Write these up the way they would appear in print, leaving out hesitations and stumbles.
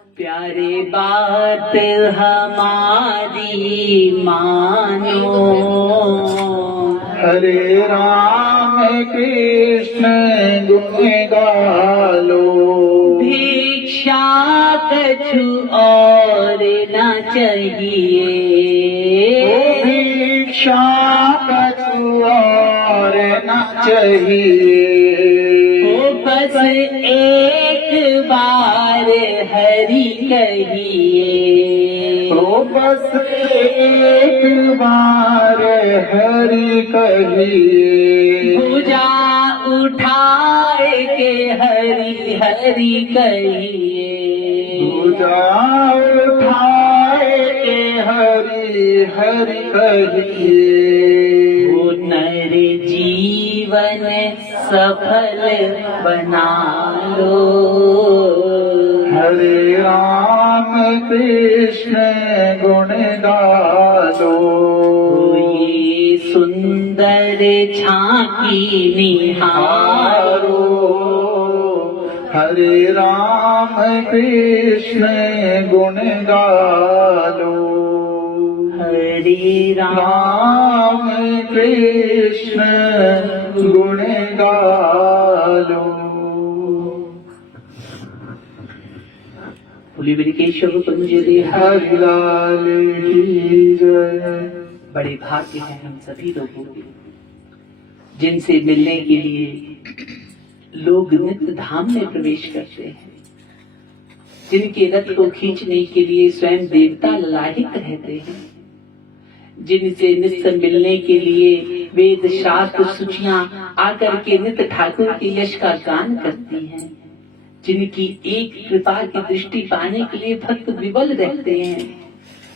प्यारे बात हमारी मानो, हरे राम कृष्ण गुण गालो। भिक्षा कछु और न चाहिए, भिक्षा कछु और न चाहिए। बस एक बार हरि कहिए, बस एक बार हरि कहिए। भुजा उठाए के हरि हरि कहिए, भुजा उठाए के हरि हरि कहिए। वो नर जीवन सफल बना लो, हरे राम कृष्ण गुण गालो। ये सुंदर झांकी निहारो, हरे राम कृष्ण गुण गालो। हरे राम कृष्ण गुण गालो। केशव कुंज रे हरि लाल की जय। बड़े भाग्य हैं हम सभी लोगों के, जिनसे मिलने के लिए लोग नित्य धाम में प्रवेश करते हैं, जिनके रथ को खींचने के लिए स्वयं देवता लाहित रहते हैं, जिनसे नित्य मिलने के लिए वेद शास्त्र सूचियां आकर के नित्य ठाकुर के यश का गान करती हैं, जिनकी एक कृपा की दृष्टि पाने के लिए भक्त विवल रहते हैं,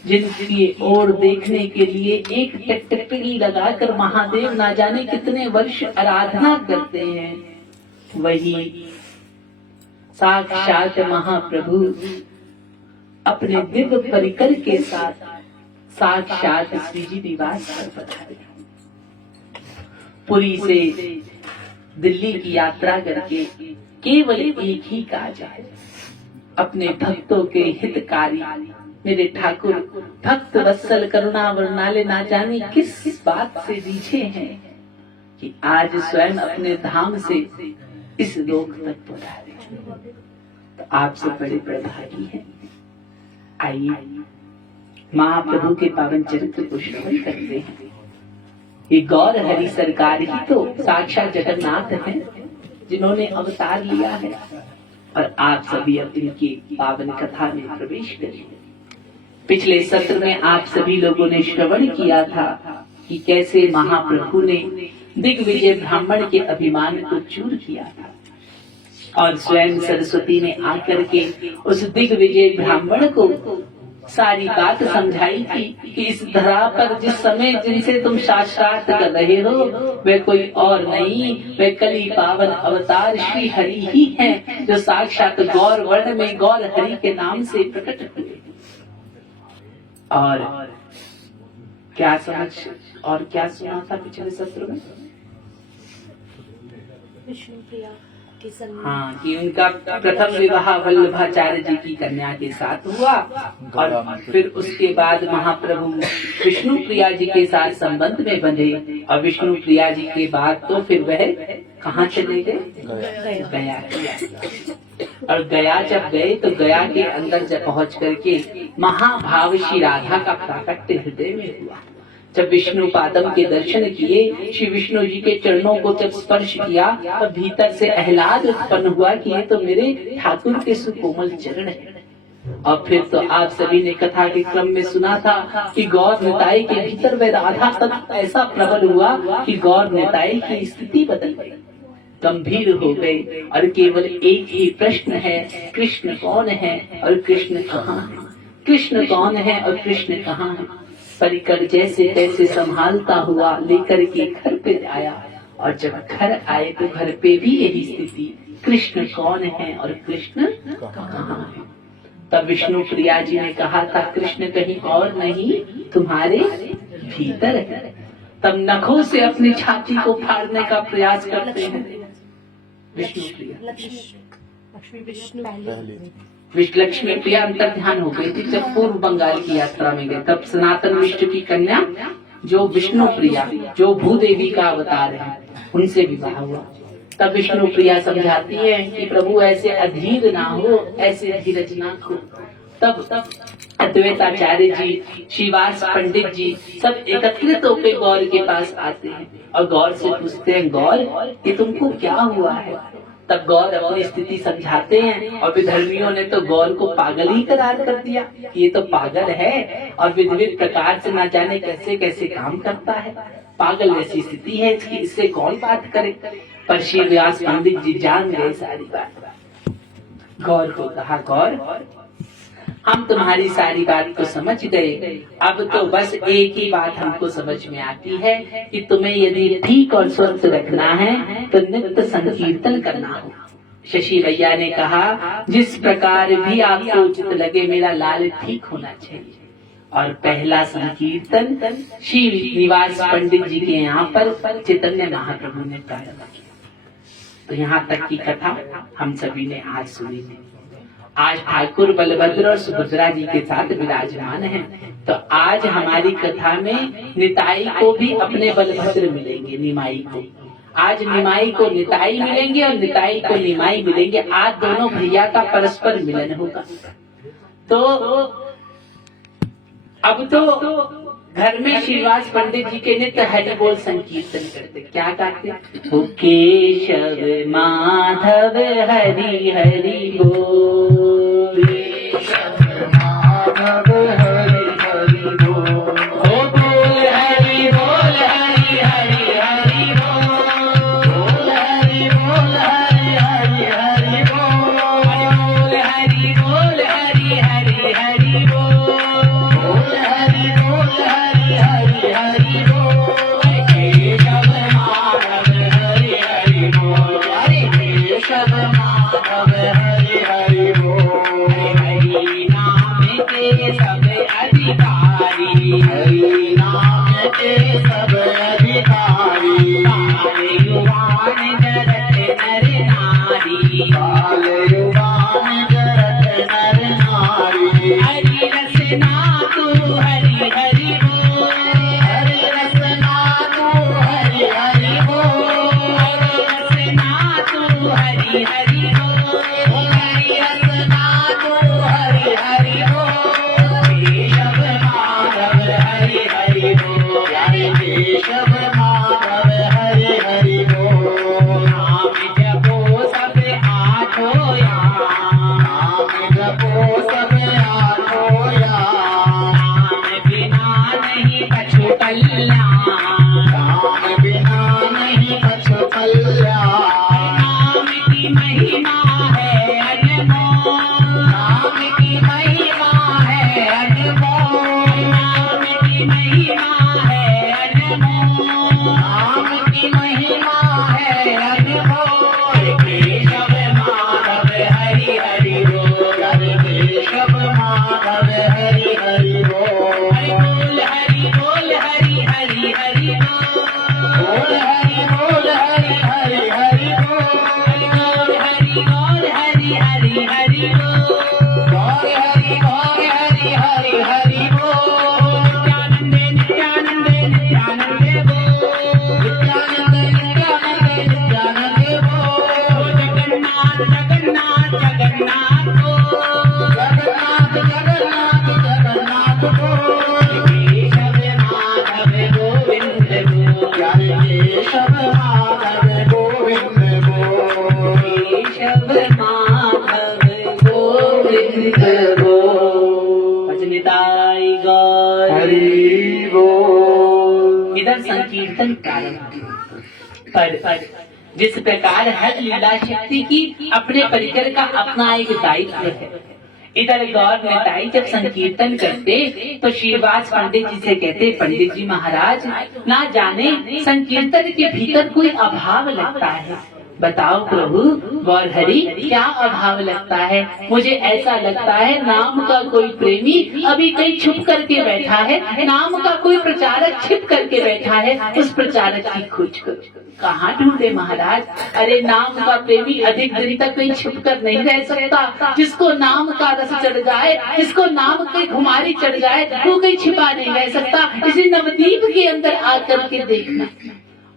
जिनकी ओर देखने के लिए एक टकटकी लगाकर महादेव ना जाने कितने वर्ष आराधना करते हैं, वही साक्षात महाप्रभु अपने दिव्य परिकर के साथ साक्षात श्री जी निवास पर पधारे। पुरी से दिल्ली की यात्रा करके केवल एक ही काज है, अपने भक्तों के हितकारी मेरे ठाकुर भक्त वत्सल करुणा वर्णाले ना जाने किस बात से रीझे हैं कि आज स्वयं अपने धाम से इस लोक तक पधारे। तो आप सब बड़े प्रभागी हैं। आइए महाप्रभु के पावन चरित्र को श्रवण करते हैं। ये गौर हरि सरकार ही तो साक्षात जगन्नाथ हैं, जिन्होंने अवतार लिया है, और आप सभी अब इनकी पावन कथा में प्रवेश करिए। पिछले सत्र में आप सभी लोगों ने श्रवण किया था कि कैसे महाप्रभु ने दिग्विजय ब्राह्मण के अभिमान को चूर किया था, और स्वयं सरस्वती ने आकर के उस दिग्विजय ब्राह्मण को सारी बात समझाई थी कि इस धरा पर जिस समय जिनसे तुम शास्त्रार्थ कर रहे हो वे कोई और नहीं, वे कली पावन अवतार श्री हरि ही हैं, जो साक्षात गौर वर्ण में गौर हरि के नाम से प्रकट हुए। और क्या समझ और क्या सुना था पिछले सत्र में? विष्णुप्रिया के हाँ, कि उनका प्रथम विवाह वल्लभाचार्य जी की कन्या के साथ हुआ, और फिर उसके बाद महाप्रभु विष्णु प्रिया जी के साथ संबंध में बंधे, और विष्णु प्रिया जी के बाद तो फिर वह कहाँ चले गए? गया। और गया जब गए तो गया के अंदर जब पहुँच करके महाभाव श्री राधा का प्राकट्य हृदय में हुआ। जब विष्णु पादम के दर्शन किए, श्री विष्णु जी के चरणों को जब स्पर्श किया, तब भीतर से आह्लाद उत्पन्न हुआ कि ये तो मेरे ठाकुर के सुकोमल चरण हैं। और फिर तो आप सभी ने कथा के क्रम में सुना था कि गौर निताई के भीतर वह राधा तत्व ऐसा प्रबल हुआ कि गौर निताई की स्थिति बदल गई, गंभीर हो गए, और केवल एक ही प्रश्न है, कृष्ण कौन है और कृष्ण कहाँ है? कृष्ण कौन है और कृष्ण कहाँ है? परिकर जैसे तैसे संभालता हुआ लेकर के घर पे आया, और जब घर आए तो घर पे भी यही स्थिति, कृष्ण कौन है और कृष्ण कहाँ है? तब विष्णु प्रिया जी ने कहा था, कृष्ण कहीं और नहीं तुम्हारे भीतर है। तब नखों से अपनी छाती को फाड़ने का प्रयास करते हैं विष्णु प्रिया। लक्ष्मी विष्णु पहले लक्ष्मी प्रिया अंतर्ध्यान हो गई थी। जब पूर्व बंगाल की यात्रा में गए तब सनातन विष्णु की कन्या जो विष्णु प्रिया, जो भूदेवी का अवतार है, उनसे विवाह हुआ। तब विष्णु प्रिया समझाती है कि प्रभु ऐसे अधीर ना हो, ऐसे धीरज ना हो। तब अद्वैताचार्य जी, श्रीवास पंडित जी सब एकत्रित होकर गौर के पास आते हैं और गौर से पूछते हैं, गौर ये तुमको क्या हुआ है? तब गौर अपनी स्थिति समझाते हैं और विधर्मियों ने तो गौर को पागल ही करार कर दिया। ये तो पागल है और विविध प्रकार से न जाने कैसे कैसे काम करता है। पागल ऐसी स्थिति है इसकी, इससे कौन बात करे। पर श्री व्यास पंडित जी जान गए सारी बात। गौर को कहा, गौर हम तुम्हारी सारी बात को समझ गए, अब तो बस एक ही बात हमको समझ में आती है कि तुम्हें यदि ठीक और स्वस्थ रखना है तो नित्य संकीर्तन करना हो। शशि भैया ने कहा, जिस प्रकार भी आपको उचित लगे, मेरा लाल ठीक होना चाहिए। और पहला संकीर्तन श्री निवास पंडित जी के यहाँ पर चैतन्य महाप्रभु ने प्रारंभ किया। तो यहाँ तक की कथा हम सभी ने आज सुनी थी। आज ठाकुर बलभद्र और सुभद्रा जी के साथ विराजमान हैं। तो आज हमारी कथा में निताई को भी अपने बलभद्र मिलेंगे, निमाई को। आज निमाई को निताई मिलेंगे और निताई को निमाई मिलेंगे। आज दोनों भैया का परस्पर मिलन होगा। तो अब तो घर में श्रीवास पंडित जी के नित्य हरि बोल संकीर्तन करते। क्या गाते? ओ केशव माधव हरि हरि बोल, केशव माधव हरि हरि बोल, ओ बोल हरि बोल हरि हरि हरि बोल, बोल हरि बोल हरि हरि हरि बोल, बोल हरि बोल हरि हरि हरि बोल, बोल हरि बोल हरि हरि हरि बोल, केशव माधव हरि हरि बोल, केशव माधव हरि हरि बोल, हरि नाम के सब अधिकारी, हरि नाम के सब अधिकारी, काले युवान जरत नर नारी, काल युवान जरत नर नारी, हरि रसना तू हरि हरि बोल, हरि रसना तू हरि हरि बोल, हरि रसना तू हरि हरि बोल, हरि रसना तू हरि हरि बोल, केशव माधव हरि हरि बोल, हरि केशव माधव हरि हरि बोल, नाम जपो सब आठो याम, नाम जपो सब आठो याम, नाम बिना नहीं कछु कल्याण, नाम बिना नहीं कछु कल्याण, नाम की महिमा है अनमोल, नाम की महिमा है अनमोल, नाम की महिमा है अनमोल, नाम की महिमा है अनमोल, केशव माधव हरि हरि बोल, हरि केशव माधव हरि हरि बोल, हरि बोल हरि हरि हरि बोल, बोल हरि बोल हरि हरि हरि बोल, हरि बोल हरि हरि हरि बोल, गौर हरि गौर हरि हरि हरि बोल, नित्यानंदे नित्यानंदे नित्यानंदे बोल, नित्यानंद नित्यानंद नित्यानंद बोल, जगन्नाथ जगन्नाथ जगन्नाथ बोल, जगन्नाथ जगन्नाथ जगन्नाथ बोल, केशव माधव गोविंद बोल, हरि केशव माधव गोविंद बोल, केशव माधव गोविंद बोल। भजनिताई गौर हरि बोल, इधर संकीर्तन प्रारंभ पर जिस प्रकार हर लीला शक्ति की अपने परिकर का अपना एक दायित्व है, इधर गौर निताई जब संकीर्तन करते तो श्रीवास पंडित जी से कहते, पंडित जी महाराज ना जाने संकीर्तन के भीतर कोई अभाव लगता है, बताओ प्रभु गौरहरि क्या अभाव लगता है? मुझे ऐसा लगता है नाम का कोई प्रेमी अभी कहीं छुप करके बैठा है, नाम का कोई प्रचारक छिप करके बैठा है, उस प्रचारक की खोज करो। कहाँ ढूंढे महाराज? अरे नाम का प्रेमी अधिक दिन तक कहीं छुप कर नहीं रह सकता। जिसको नाम का रस चढ़ जाए, जिसको नाम की खुमारी चढ़ जाए, वो कहीं छिपा नहीं रह सकता। इसी नवदीप के अंदर आकर के देखना।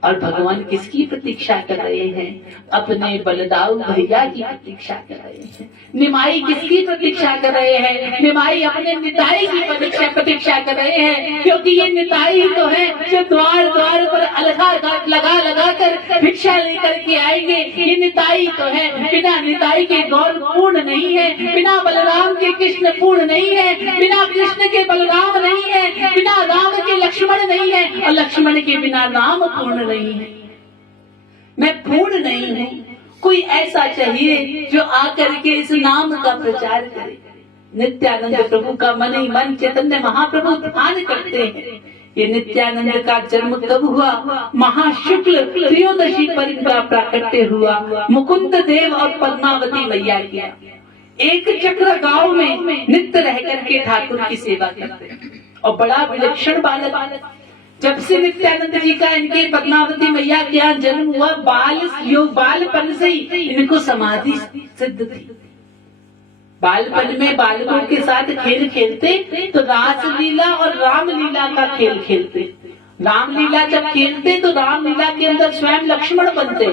और भगवान किसकी प्रतीक्षा कर रहे हैं? अपने बलदाऊ भैया की प्रतीक्षा कर रहे हैं। निमाई किसकी प्रतीक्षा कर रहे हैं? निमाई अपने निताई की प्रतीक्षा कर रहे हैं, क्योंकि ये निताई तो है जो द्वार द्वार पर अलगा लगा कर भिक्षा लेकर के आएंगे। ये निताई तो है, बिना निताई के गौर पूर्ण नहीं है, बिना बलराम के कृष्ण पूर्ण नहीं है, बिना कृष्ण के बलराम नहीं है, बिना राम के लक्ष्मण नहीं है, और लक्ष्मण के बिना राम पूर्ण नहीं है। मैं पूर्ण नहीं हूँ। कोई ऐसा चाहिए जो आकर के इस नाम का प्रचार करे। नित्यानंद प्रभु का मन ही मन चैतन्य महाप्रभु ध्यान करते हैं। ये नित्यानंद का जन्म कब हुआ? महाशुक्ल त्रयोदशी पर इनका प्राकट्य हुआ। मुकुंद देव और पद्मावती मैया किया एक चक्र गांव में नित्य रह करके ठाकुर की सेवा करते हैं। और बड़ा विलक्षण बालक, जब से नित्यानंद जी का इनके पद्मावती मैया के यहाँ जन्म हुआ, बालपन से ही इनको समाधि सिद्ध थी। बालपन में बालकों के साथ खेल खेलते तो रासलीला और रामलीला का खेल खेलते। रामलीला जब खेलते तो रामलीला के अंदर स्वयं लक्ष्मण बनते,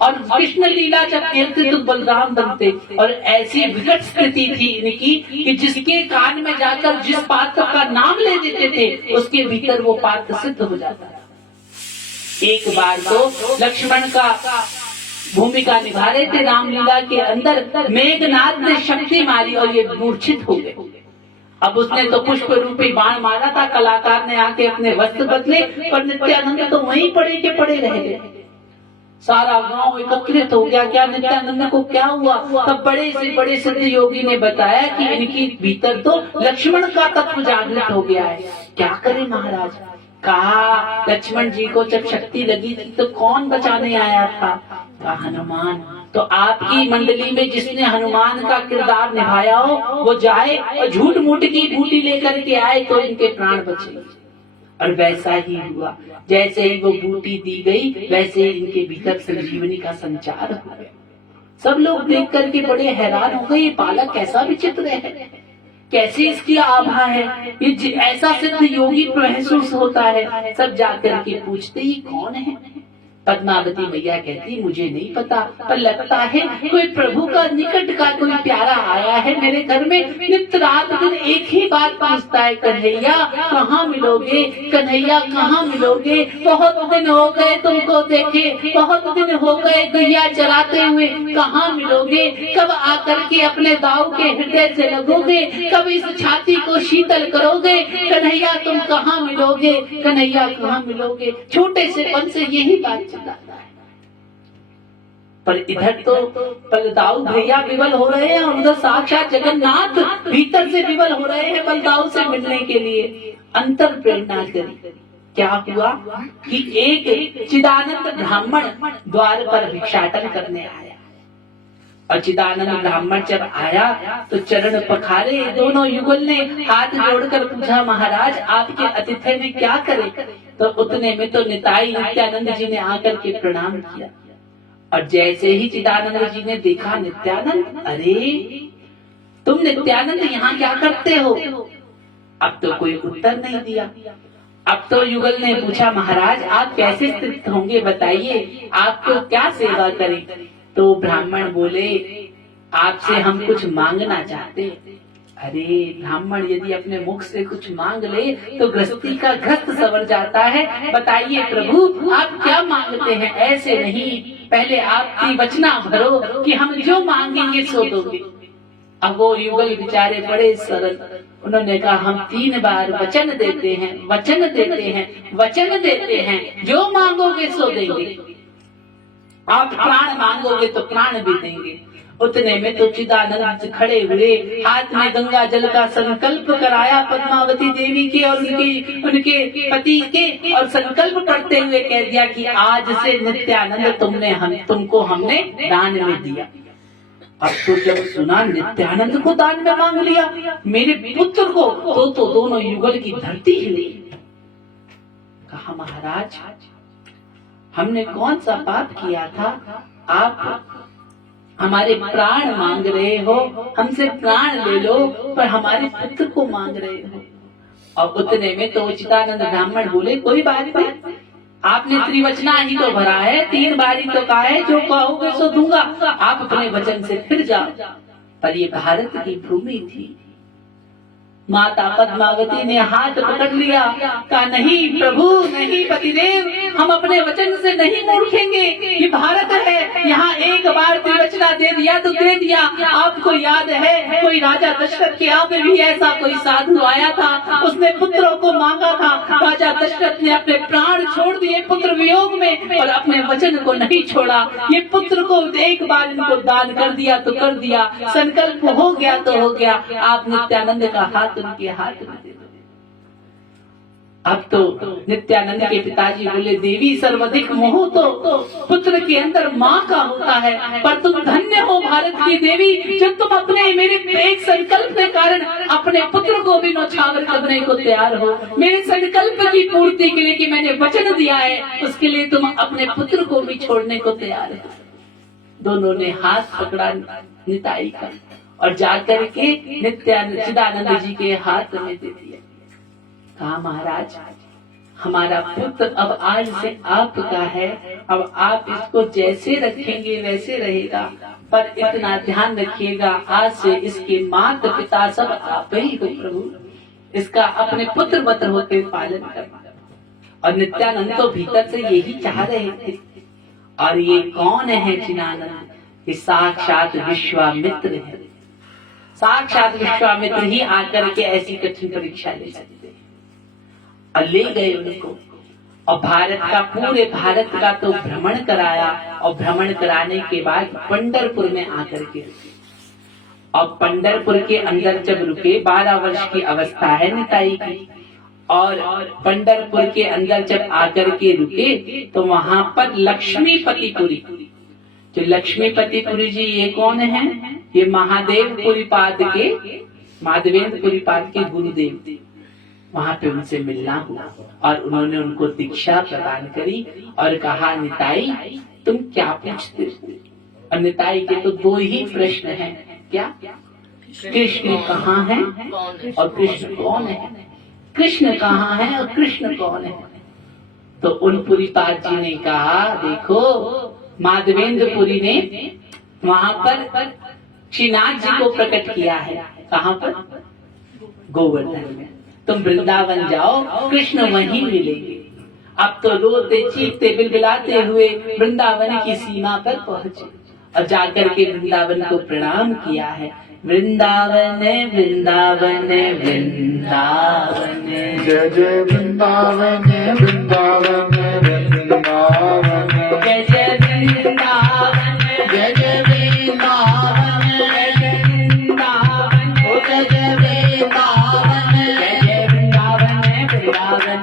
और कृष्ण लीला जब खेलते तो बलराम बनते। और ऐसी विकट स्थिति थी इनकी कि जिसके कान में जाकर जिस पात्र का नाम ले देते थे, उसके भीतर वो पात्र सिद्ध हो जाता है। एक बार तो लक्ष्मण का भूमिका निभा रहे थे रामलीला के अंदर, मेघनाथ ने शक्ति मारी और ये मूर्छित हो गए। अब उसने तो पुष्प रूपी बाण मारा था, कलाकार ने आके अपने वस्त्र बदले, पर नित्यानंद तो वहीं पड़े के पड़े रह गए। सारा गांव एकत्रित हो गया, क्या नित्यानंद को क्या हुआ? तब बड़े से बड़े सिद्ध योगी ने बताया कि इनके भीतर तो लक्ष्मण का तत्व जागृत हो गया है। क्या करे महाराज? कहा लक्ष्मण जी को जब शक्ति लगी थी तो कौन बचाने आया था? कहा हनुमान। तो आपकी मंडली में जिसने हनुमान का किरदार निभाया हो वो जाए और झूठ मूठ की बूटी लेकर के आए तो इनके प्राण बचे। और वैसा ही हुआ। जैसे ही वो बूटी दी गई, वैसे ही इनके भीतर संजीवनी का संचार हो गया। सब लोग देख करके बड़े हैरान हो गए, ये बालक कैसा विचित्र है, कैसे इसकी आभा है, ये ऐसा सिद्ध योगी महसूस होता है। सब जाकर के पूछते ये कौन है? पद्मावती मैया कहती मुझे नहीं पता, पर लगता है कोई प्रभु का निकट का कोई प्यारा आया है मेरे घर में। नित्य रात दिन एक ही बात पूछता है, कन्हैया कहाँ मिलोगे, कन्हैया कहाँ मिलोगे? बहुत दिन हो गए तुमको देखे, बहुत दिन हो गए गैया चराते हुए, कहाँ मिलोगे? कब आकर के अपने दाऊ के हृदय से लगोगे? कब इस छाती को शीतल करोगे? कन्हैया तुम कहाँ मिलोगे, कन्हैया कहाँ मिलोगे? छोटे से पन से यही बात चलाता है। पर इधर तो बलदाऊ भैया विवल हो रहे हैं, और उधर साक्षात जगन्नाथ भीतर से विवल हो रहे हैं बलदाऊ से मिलने के लिए। अंतर प्रेरणा करी। क्या हुआ कि एक चिदानंद ब्राह्मण द्वार पर भिक्षाटन करने आया, और चिदानंद ब्राह्मण जब आया तो चरण पखारे। दोनों युगल ने हाथ जोड़कर पूछा महाराज आपके अतिथि ने क्या करे? तो उतने में तो निताई नित्यानंद जी ने आकर के प्रणाम किया। और जैसे ही चिदानंद जी ने देखा नित्यानंद, अरे तुम नित्यानंद यहाँ क्या करते हो? अब तो कोई उत्तर नहीं दिया। अब तो युगल ने पूछा महाराज आप कैसे स्थित होंगे, बताइए आपको क्या सेवा करें? तो ब्राह्मण बोले आपसे हम कुछ मांगना चाहते। अरे ब्राह्मण यदि अपने मुख से कुछ मांग ले तो गृहस्थी का ग्रस्त सवर जाता है। बताइए प्रभु आप क्या मांगते हैं? ऐसे नहीं, पहले आपकी वचना भरो कि हम जो मांगेंगे सो दोगे। अब वो युगल बेचारे बड़े सरल, उन्होंने कहा हम 3 बार वचन देते हैं, वचन देते हैं, वचन देते हैं, जो मांगोगे सो देंगे। आप प्राण मांगोगे तो प्राण भी देंगे, उतने में तो चिदानंद खड़े हुए, हाथ में गंगा जल का संकल्प कराया पद्मावती देवी के और उनके पति के, और संकल्प करते हुए कह दिया कि आज से नित्यानंद तुमको हमने दान में दिया। अब तो जब सुना नित्यानंद को दान में मांग लिया मेरे पुत्र को, तो दोनों युगल की धरती हिली। कहा महाराज हमने कौन सा पाप किया था, आप हमारे प्राण मांग रहे हो, हमसे प्राण ले लो, पर हमारे पुत्र को मांग रहे हो। और उतने में तो चिदानंद ब्राह्मण बोले कोई बात नहीं, आपने त्रिवचना ही तो भरा है, 3 बारी तो कहा है जो कहोगे सो दूंगा, आप अपने वचन से फिर जाओ। पर ये भारत की भूमि थी। माता पद्मावती ने हाथ पकड़ लिया, कहा नहीं प्रभु नहीं पतिदेव, हम अपने वचन से नहीं मूर्खेंगे, ये भारत है, यहाँ एक बार त्रिवचना दे दिया तो दे दिया। आपको याद है कोई राजा दशरथ के यहाँ पे भी ऐसा कोई साधु आया था, उसने पुत्रों को मांगा था, राजा दशरथ ने अपने प्राण छोड़ दिए पुत्र वियोग में, और अपने वचन को नहीं छोड़ा। ये पुत्र को एक बार इनको दान कर दिया तो कर दिया, संकल्प हो गया तो हो गया। आप नित्यानंद का हाथ उनके हाथ में दे दो। अब तो नित्यानंद के पिताजी बोले देवी सर्वाधिक मोह तो पुत्र के अंदर माँ का होता है, पर तुम धन्य हो भारत की देवी जब तुम अपने मेरे एक संकल्प के कारण अपने पुत्र को भी नौछावर करने को तैयार हो। मेरे संकल्प की पूर्ति के लिए कि मैंने वचन दिया है, उसके लिए तुम अपने पुत्र को भी छोड़ने को तैयार है। दोनों ने हाथ पकड़ा निताई का और जाकर के चिदानंद जी के हाथ में दे दिया। कहा महाराज हमारा पुत्र अब आज से आपका है, अब आप इसको जैसे रखेंगे वैसे रहेगा, पर इतना ध्यान रखिएगा आज से इसके माता पिता सब आप ही हो प्रभु, इसका अपने पुत्र मत होकर पालन करना। और नित्यानंद तो भीतर से यही चाह रहे थे। और ये कौन है चिदानंद? ये साक्षात विश्वामित्र है। साक्षात विश्वामित्र ही आकर के ऐसी कठिन परीक्षा ले सकते हैं। और ले गए उनको, और भारत का पूरे भारत का तो भ्रमण कराया, और भ्रमण कराने के बाद पंढरपुर में आकर के रुके। और पंढरपुर के अंदर जब रुके 12 वर्ष की अवस्था है निताई की, और पंढरपुर के अंदर जब आकर के रुके तो वहां पर लक्ष्मीपतिपुरी, जो लक्ष्मीपतिपुरी जी ये कौन है? ये महादेवपुरीपाद के माधवेंद्रपुरीपाद के गुरुदेव। वहां पे उनसे मिलना हुआ और उन्होंने उनको दीक्षा प्रदान करी और कहा निताई तुम क्या पूछते हो? और निताई के तो 2 ही प्रश्न हैं। क्या? कृष्ण कहाँ है और कृष्ण कौन है? कृष्ण कहाँ है और कृष्ण कौन है? तो उन पुरीपाद जी ने कहा देखो माधवेंद्रपुरी ने वहां पर श्रीनाथ जी को प्रकट किया है। कहाँ पर? गोवर्धन में। तुम वृंदावन जाओ, कृष्ण वहीं मिलेंगे। अब तो रोते चीखते बिलबिलाते हुए वृंदावन की सीमा पर पहुंचे और जाकर के वृंदावन को प्रणाम किया है। वृंदावन वृंदावन वृंदावन, जय जय वृंदावन वृंदावन वृंदावन, जय जय वृंदावन, जय जय वृंदावन, जय जय वृंदावन, जय जय वृंदावन, जय जय वृंदावन वृंदावन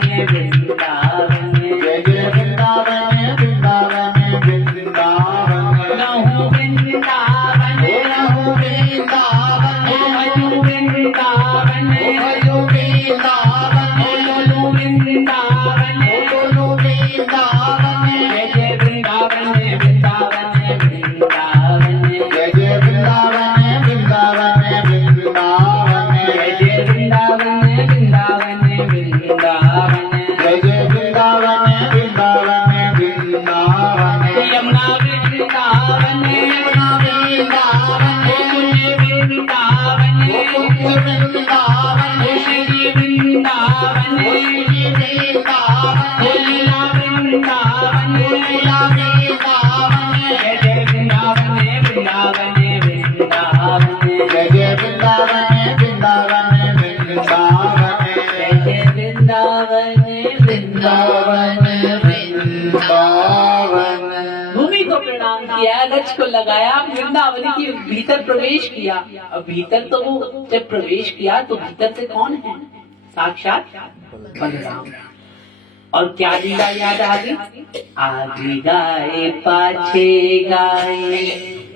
वृंदावन, जय जय वृंदावन वृंदावन वृंदावन, रहु वृंदावन, रहु वृंदावन, भजु वृंदावन, भजो वृंदावन, बोलो वृंदावन, बोलो वृंदावन, जय जय वृंदावन वृंदावन वृंदावन, जय जय वृंदावन वृंदावन वृंदावन, जय जय वृंदावन वृंदावन वृंदावन, जय जय वृंदावन वृंदावन वृंदावन, यमुना वृंदावन, यमुना वृंदावन, कुंज वृंदावन, गोकुल वृंदावन, श्री वृंदावन, वृंदावन के भीतर प्रवेश किया। अब भीतर तो वो जब प्रवेश किया तो भीतर से कौन है? साक्षात बलराम। और क्या लीला याद आ गई? आगे गाए पाछे गाए,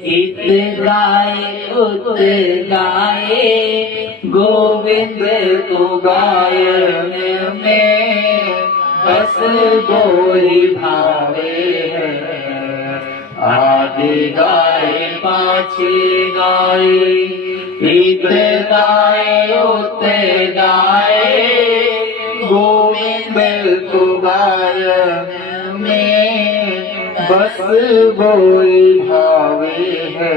इत गाए उत गाए, गोविंद को गायन में बस गोरी भावे है। आगे गाए पाछे गाए, इत गाए उत गाए, गोविंद को गायन में बस गोरी भावे है।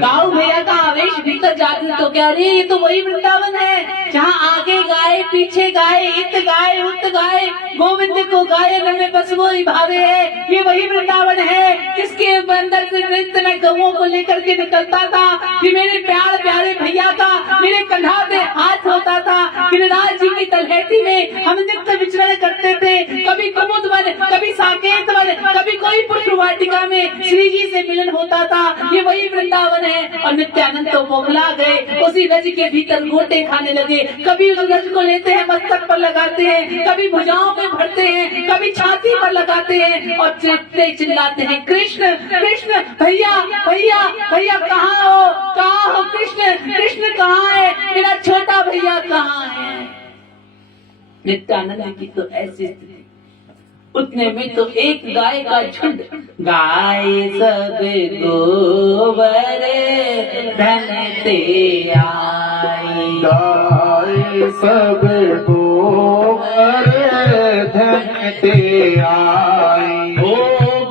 गाँव भैया का आवेश भीतर जाते तो क्या रे, ये तो वही वृंदावन है जहाँ आगे गाए पीछे गाए, इत गाए उत गाए, गोविंद को गायन में बस गोरी भावे है। ये वही वृंदावन है जिसके अंदर से नृत्य में गवों को लेकर के निकलता था। कि मेरे प्यार प्यारे भैया का मेरे कंधा पे हाथ होता था। गिरिराज जी की तलहटी में हम नित्य विचरण करते थे। कभी कुमुद वन, कभी साकेत वन, कभी कोई पुष्प वाटिका में श्री जी से मिलन होता था। ये वही वृंदावन है। और नित्यानंद तो बौखला गए, उसी रज के भीतर गोटे खाने लगे। कभी उस रज को लेते हैं, मस्तक पर लगाते हैं, कभी भुजाओं में भरते हैं, कभी छाती पर लगाते हैं और चिल्लाते हैं, कृष्ण कृष्ण, भैया भैया भैया, कहाँ हो कृष्ण कृष्ण, कहाँ है मेरा छोटा भैया, कहाँ है? नित्यानंद की तो ऐसी स्थिति। उतने में तो एक गाय का झुंड, गाय सब गोबर धन ते आई, गाय सब गोबर धन ते आई। ओ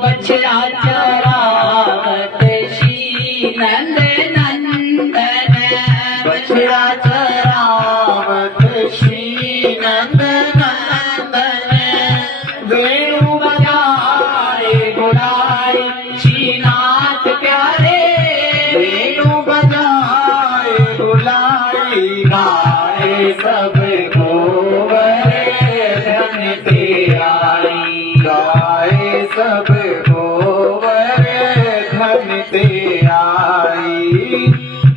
बछड़ा चरावत श्री नंद नंदन, बछड़ा चरावत श्री नंद नंदन, वेणु बजाए बुलाए श्रीनाथ प्यारे, वेणु बजाए बुलाए, गाए सब गोबर धन ते आई, गाए सब गोबर धन ते आई।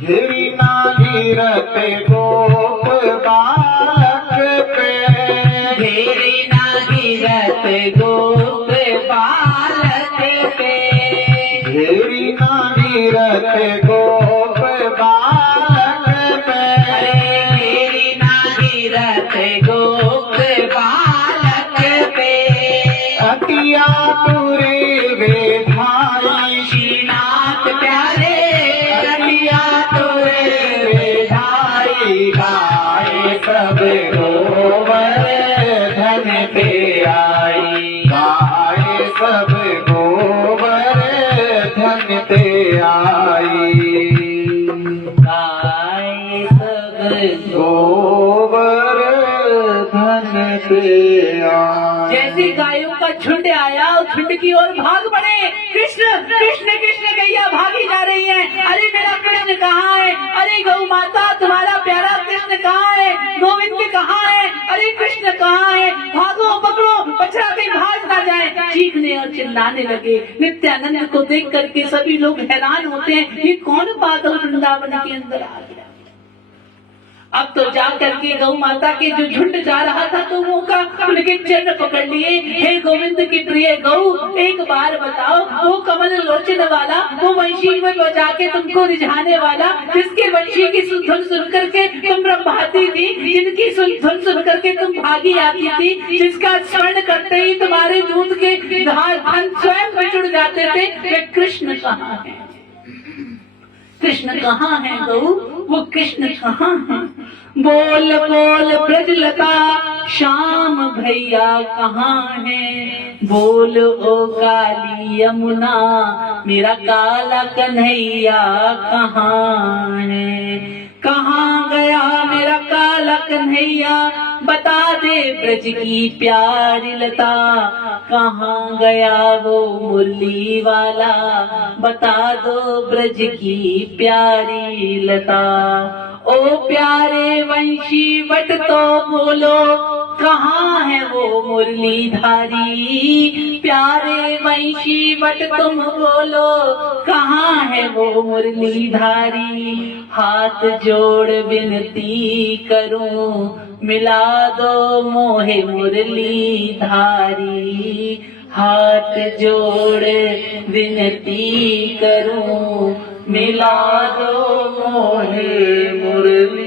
घिरना घिरत गोप बालक पे, घेरना गिरत गोप बालक पे, घेरना घिरत गोप बालक पे, घेरना गिरत गोप बालक पे, अतिया तुरे वे भाई श्रीनाथ प्यारे, अतिया तुरे वे भाई, गाए सब गोबर धन पे आई, गाए सब गोबर धन पे आई, गाय सब गोबर धन पे आई। जैसे गायों का झुंड आया, उस झुंड की ओर भाग पड़े। कृष्ण कृष्ण कृष्ण गैया भागी जा रही है। अरे मेरा कृष्ण कहाँ है? अरे गौ माता तुम्हारा प्यारा कृष्ण कहाँ है? गोविंद कहाँ है? अरे कृष्ण कहाँ है? भागो पकड़ो, बछड़ा कहीं भाग ना जाए। चीखने और चिल्लाने लगे। नित्यानंद को देख करके सभी लोग हैरान होते हैं, ये कौन पागल वृंदावन के अंदर आ गया? अब तो जा करके गौ माता के जो झुंड जा रहा था तो वो का उनके चरण पकड़ लिए। हे गोविंद की प्रिय गौ, एक बार बताओ, वो कमल लोचन वाला, वो वंशी में बजा के तुमको रिझाने वाला, जिसके वंशी की धुन सुन करके तुम ब्रह्माती थी, जिनकी धुन सुन करके तुम भागी आती थी, जिसका स्मरण करते ही तुम्हारे दूध के धन स्वयं बिछुड़ जाते थे, वे कृष्ण कहाँ है? कृष्ण कहाँ है गौ? वो कृष्ण कहाँ है? बोल बोल ब्रजलता श्याम भैया कहाँ है? बोल ओ काली यमुना मेरा काला कन्हैया कहाँ है? कहाँ गया मेरा काला कन्हैया? बता दे ब्रज की प्यारी लता, कहाँ गया वो मुरली वाला? बता दो ब्रज की प्यारी लता। ओ प्यारे वंशी वट तो बोलो, कहाँ है वो मुरलीधारी, प्यारे वंशी बट तुम बोलो, कहाँ है वो मुरलीधारी। हाथ जोड़ विनती करूं, मिला दो मोहे मुरलीधारी। हाथ जोड़ विनती करूं, मिला दो मोहे मुरलीधारी।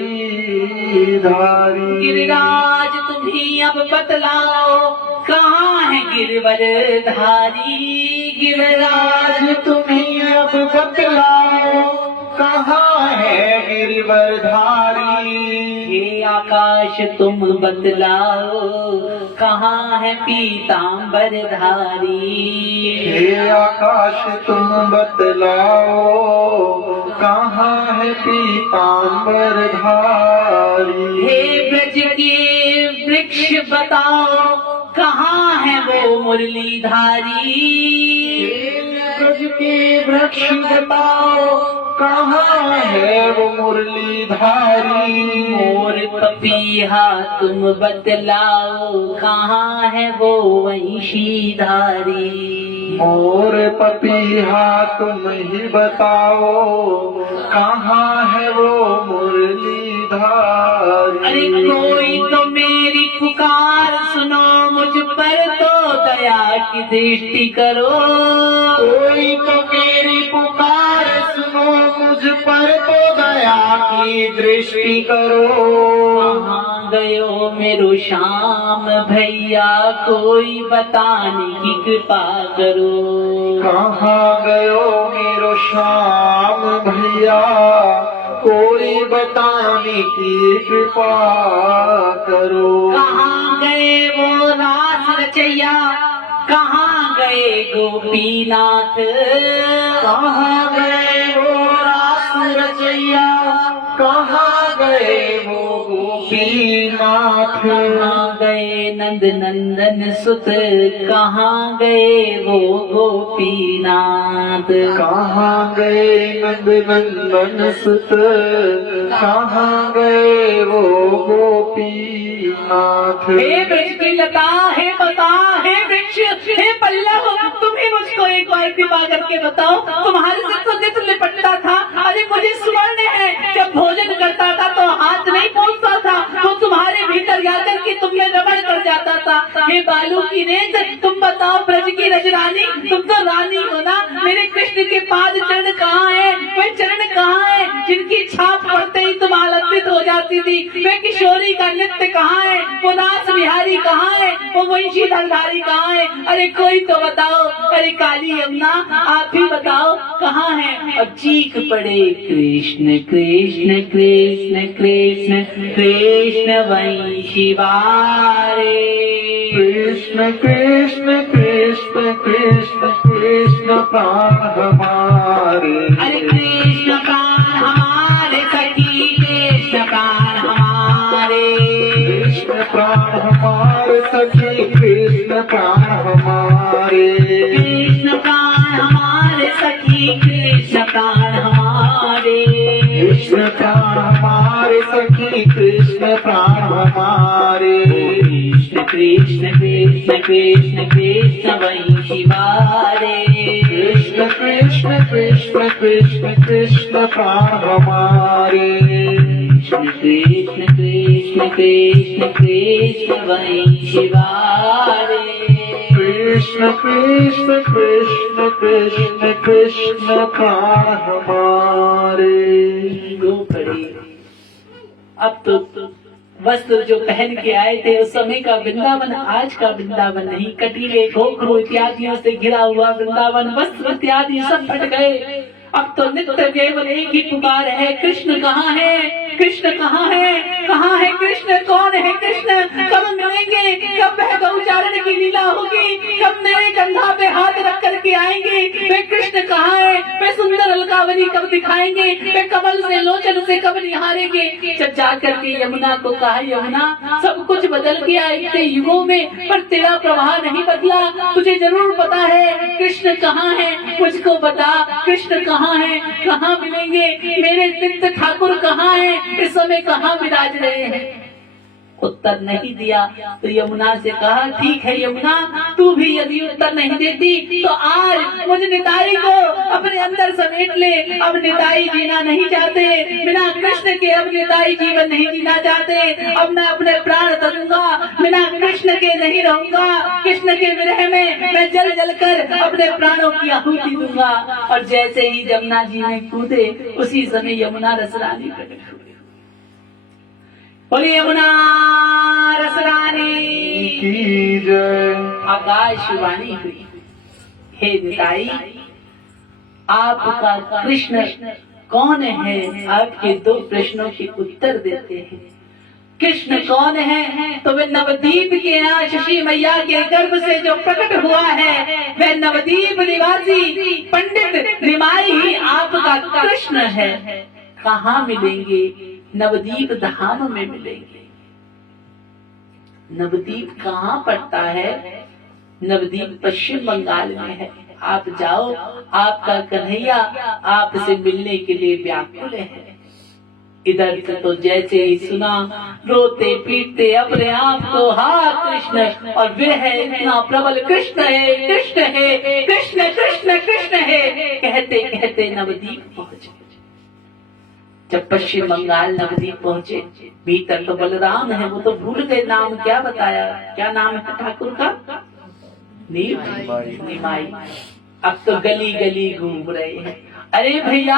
गिरिराज तुम्ही अब बतलाओ, कहाँ है गिरवरधारी। गिरिराज तुम्ही अब बतलाओ, कहाँ है गिरवरधारी। हे आकाश तुम बतलाओ, कहाँ है पीताम्बरधारी। हे आकाश तुम बतलाओ, कहाँ है पीताम्बरधारी। हे ब्रज के वृक्ष बताओ, कहाँ है वो मुरलीधारी। ब्रज के वृक्ष बताओ, कहाँ है वो मुरलीधारी। मोर पपीहा तुम बतलाओ, कहाँ है वो वंशीधारी। मोर पपीहा तुम ही बताओ, कहाँ है वो मुरलीधारी। अरे कोई तो मेरी पुकार सुनो, मुझ पर तो दया की दृष्टि करो। कोई तो मेरी पुकार सुनो, मुझ पर तो दया की दृष्टि करो। कहाँ गयो मेरो श्याम भैया, कोई बताने की कृपा करो। कहाँ गयो मेरो श्याम भैया, कोई बताने की कृपा करो। कहाँ गए वो रास रचैया, कहाँ गए गोपीनाथ। कहाँ गए वो रास रचैया, कहाँ गए वो गोपीनाथ। कहाँ गए नंद नंदन सुत, कहाँ गए वो गोपीनाथ। कहाँ गए नंद नंदन सुत, कहाँ गए वो गोपीनाथ। हे वृक्ष की लता, हे बता, हे वृक्ष, हे पल्लव, तुम ही मुझको एक बार कृपा करके बताओ, तुम्हारे से तो नित लिपटता था। अरे मुझे स्मरण है, जब भोजन करता था तो हाथ नहीं पहुँचता था, तो तुम्हारे भीतर जाकर के तुम में रमण कर जाता था। हे बालू की रेत, तुम बताओ ब्रज की रजरानी, तुम तो रानी हो ना। मेरे कृष्ण के पाद चरण कहाँ है, वे चरण कहाँ है जिनकी छाप पड़ते ही तुम आलंबित हो जाती थी। वे किशोरी का नृत्य कहाँ है, वो नाच बिहारी कहाँ है, वो वंशी धरधारी कहाँ है। अरे कोई तो बताओ, अरे काली यमुना आप ही बताओ कहाँ है। अब चीख पड़े कृष्ण कृष्ण कृष्ण कृष्ण कृष्ण वंशी वारे। कृष्ण कृष्ण कृष्ण कृष्ण कृष्ण प्राण हमारे। अरे कृष्ण प्राण हमारे सखी, कृष्ण प्राण हमारे। कृष्ण प्राण हमारे सखी, कृष्ण प्राण हमारे। कृष्ण प्राण हमारे सखी, कृष्ण प्राण हमारे। कृष्ण प्राण हमारे सखी, कृष्ण प्राण हमारे। कृष्ण कृष्ण कृष्ण कृष्ण कृष्ण वंशी वारे। कृष्ण कृष्ण कृष्ण कृष्ण कृष्ण प्राण हमारे। कृष्ण कृष्ण कृष्ण कृष्ण कृष्ण वंशी वारे। कृष्ण कृष्ण कृष्ण कृष्ण कृष्ण प्राण हमारे। रो पड़ी। अब तो वस्त्र जो पहन के आए थे उस समय का वृंदावन आज का वृंदावन नहीं। कटीले खोखरू इत्यादियों से घिरा हुआ वृंदावन, वस्त्र इत्यादि सब फट गए। अब तो नित्य केवल एक ही पुकार है, कृष्ण कहाँ है, कृष्ण कहाँ है, कहाँ है कृष्ण, कौन है कृष्ण, कब मिलेंगे, कब वह गौचारण की लीला होगी, कब मेरे कंधा पे हाथ रख करके आएंगे, वे कृष्ण कहाँ है, वे सुंदर अलकावली कब दिखाएंगे, वे कमल से लोचन से कब निहारेंगे। जब जाकर के यमुना को कहा, यमुना सब कुछ बदल गया इतने युगों में, पर तेरा प्रवाह नहीं बदला। तुझे जरूर पता है कृष्ण कहाँ है, मुझको बता कृष्ण कहाँ है, कहाँ मिलेंगे, मेरे नित्य ठाकुर कहाँ है, इस समय कहाँ विराज रहे हैं। उत्तर नहीं दिया। तो यमुना से कहा, ठीक है यमुना, तू भी यदि उत्तर नहीं देती तो आज मुझ निताई को अपने अंदर समेट ले। अब निताई जीना नहीं चाहते, बिना कृष्ण के अब निताई जीवन नहीं जीना चाहते। अब मैं अपने प्राण दूंगा, बिना कृष्ण के नहीं रहूंगा। कृष्ण के विरह में मैं जल जल कर अपने प्राणों की आहुति दूंगा। और जैसे ही जमुना जी ने कूदे, उसी समय यमुना रसरानी प्रकट हुई। बोली यमुना रसरानी की जय। आकाशवाणी हुई, हे निताई, आपका कृष्ण कौन है? आपके 2 प्रश्नों के उत्तर देते हैं। कृष्ण कौन है? तो वे नवदीप के यहाँ शशि मैया के गर्भ से जो प्रकट हुआ है, वह नवदीप निवासी पंडित निमाई ही आपका कृष्ण है। कहाँ मिलेंगे? नवदीप धाम में मिलेंगे। नवदीप कहाँ पड़ता है? नवदीप पश्चिम बंगाल में है। आप जाओ, आपका कन्हैया आपसे मिलने के लिए व्याकुल है। इधर से तो जैसे ही सुना, रोते पीटते अपने आप को, हा कृष्ण, और वे है इतना प्रबल, कृष्ण है, कृष्ण है, कृष्ण कृष्ण कृष्ण है, कहते कहते नवदीप पहुंचे। जब पश्चिम बंगाल नवदीप पहुंचे, भीतर तो बलराम है, वो तो भूल गए नाम। क्या बताया? क्या नाम है ठाकुर का? निमाई। अब तो गली गली घूम रहे हैं। अरे भैया,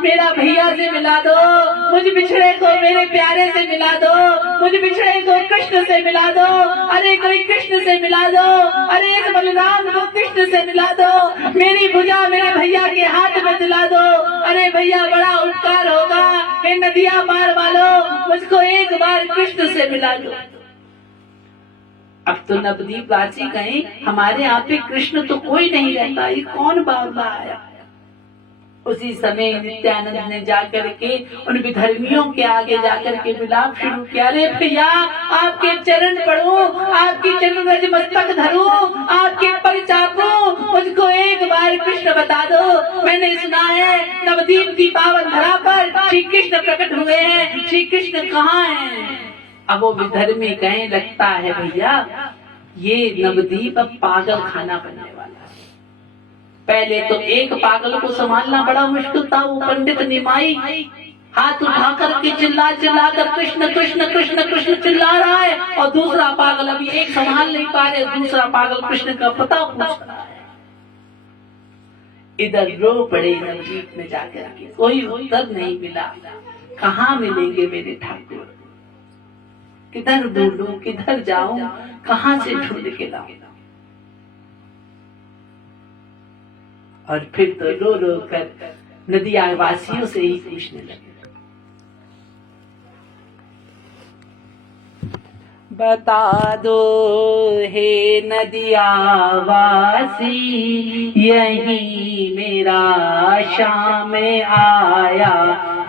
मेरा भैया से मिला दो, मुझ बिछड़े को मेरे प्यारे से मिला दो, मुझ बिछड़े को कृष्ण से मिला दो। अरे कोई कृष्ण से मिला दो, अरे इस बलराम को कृष्ण से मिला दो, मेरी भुजा मेरे भैया के हाथ में दिला दो। अरे भैया, बड़ा उपकार होगा, हे नदिया पार वालो, मुझको एक बार कृष्ण से मिला दो। अब तो नवदीप वासी कहें, हमारे यहाँ पे कृष्ण तो कोई नहीं रहता, ये कौन बाबा आया? उसी समय नित्यानंद ने जाकर के उन विधर्मियों के आगे जाकर के विलाप शुरू किया। अरे भैया, आपके चरण पढ़ूं, आपकी चरण रज मस्तक धरूं, आपके पग चापूं, मुझको एक बार कृष्ण बता दो। मैंने सुना है नवदीप की पावन धरा पर श्री कृष्ण प्रकट हुए हैं, श्री कृष्ण कहाँ हैं? अब वो विधर्मी कहे, लगता है भैया ये नवदीप अब पागल खाना बनने वाला है। पहले तो एक पागल को संभालना बड़ा मुश्किल था। वो पंडित निमाई हाथ उठा करके चिल्ला चिल्ला कर कृष्ण कृष्ण कृष्ण कृष्ण चिल्ला रहा है, और दूसरा पागल अभी एक संभाल नहीं पा रहे, दूसरा पागल कृष्ण का पता पूछ रहा है। इधर रो पड़े नवदीप में जाकर के, कोई उत्तर नहीं मिला। कहाँ मिलेंगे मेरे ठाकुर? किधर ढूंढूं, किधर जाऊं, कहाँ से ढूंढ के लाऊं? और फिर तो रो रो कर नदिया वासियों से ही पूछने लगे, बता दो हे नदिया वासी, यही मेरा शाम आया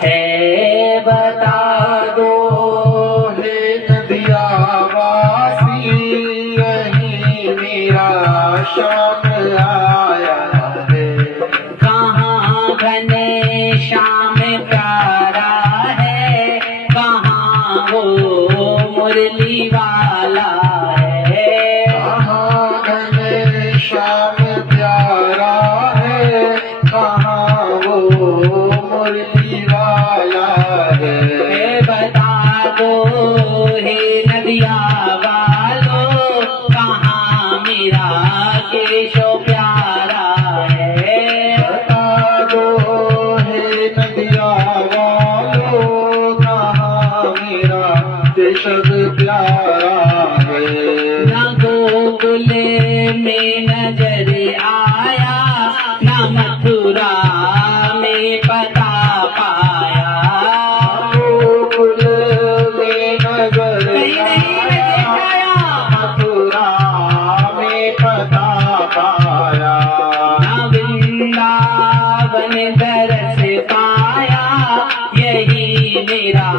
है। बता दो हे नदिया वासी, यही मेरा शाम आया है। कहाँ घने श्याम प्यारा है, कहाँ वो मुरली वाला है। कहाँ घने श्याम प्यारा है, कहाँ वो मुरली वाला है। बता दो हे नदिया वालो, कहाँ मेरा केशव प्यारा है। बता दो हे नदिया वालो, कहाँ मेरा केशव प्यारा है। न गोकुल में नजर आया, न मथुरा में पता पाया। गोकुल में नजर आया, मथुरा में पता पाया। न वृंदावन दरस पाया, यही मेरा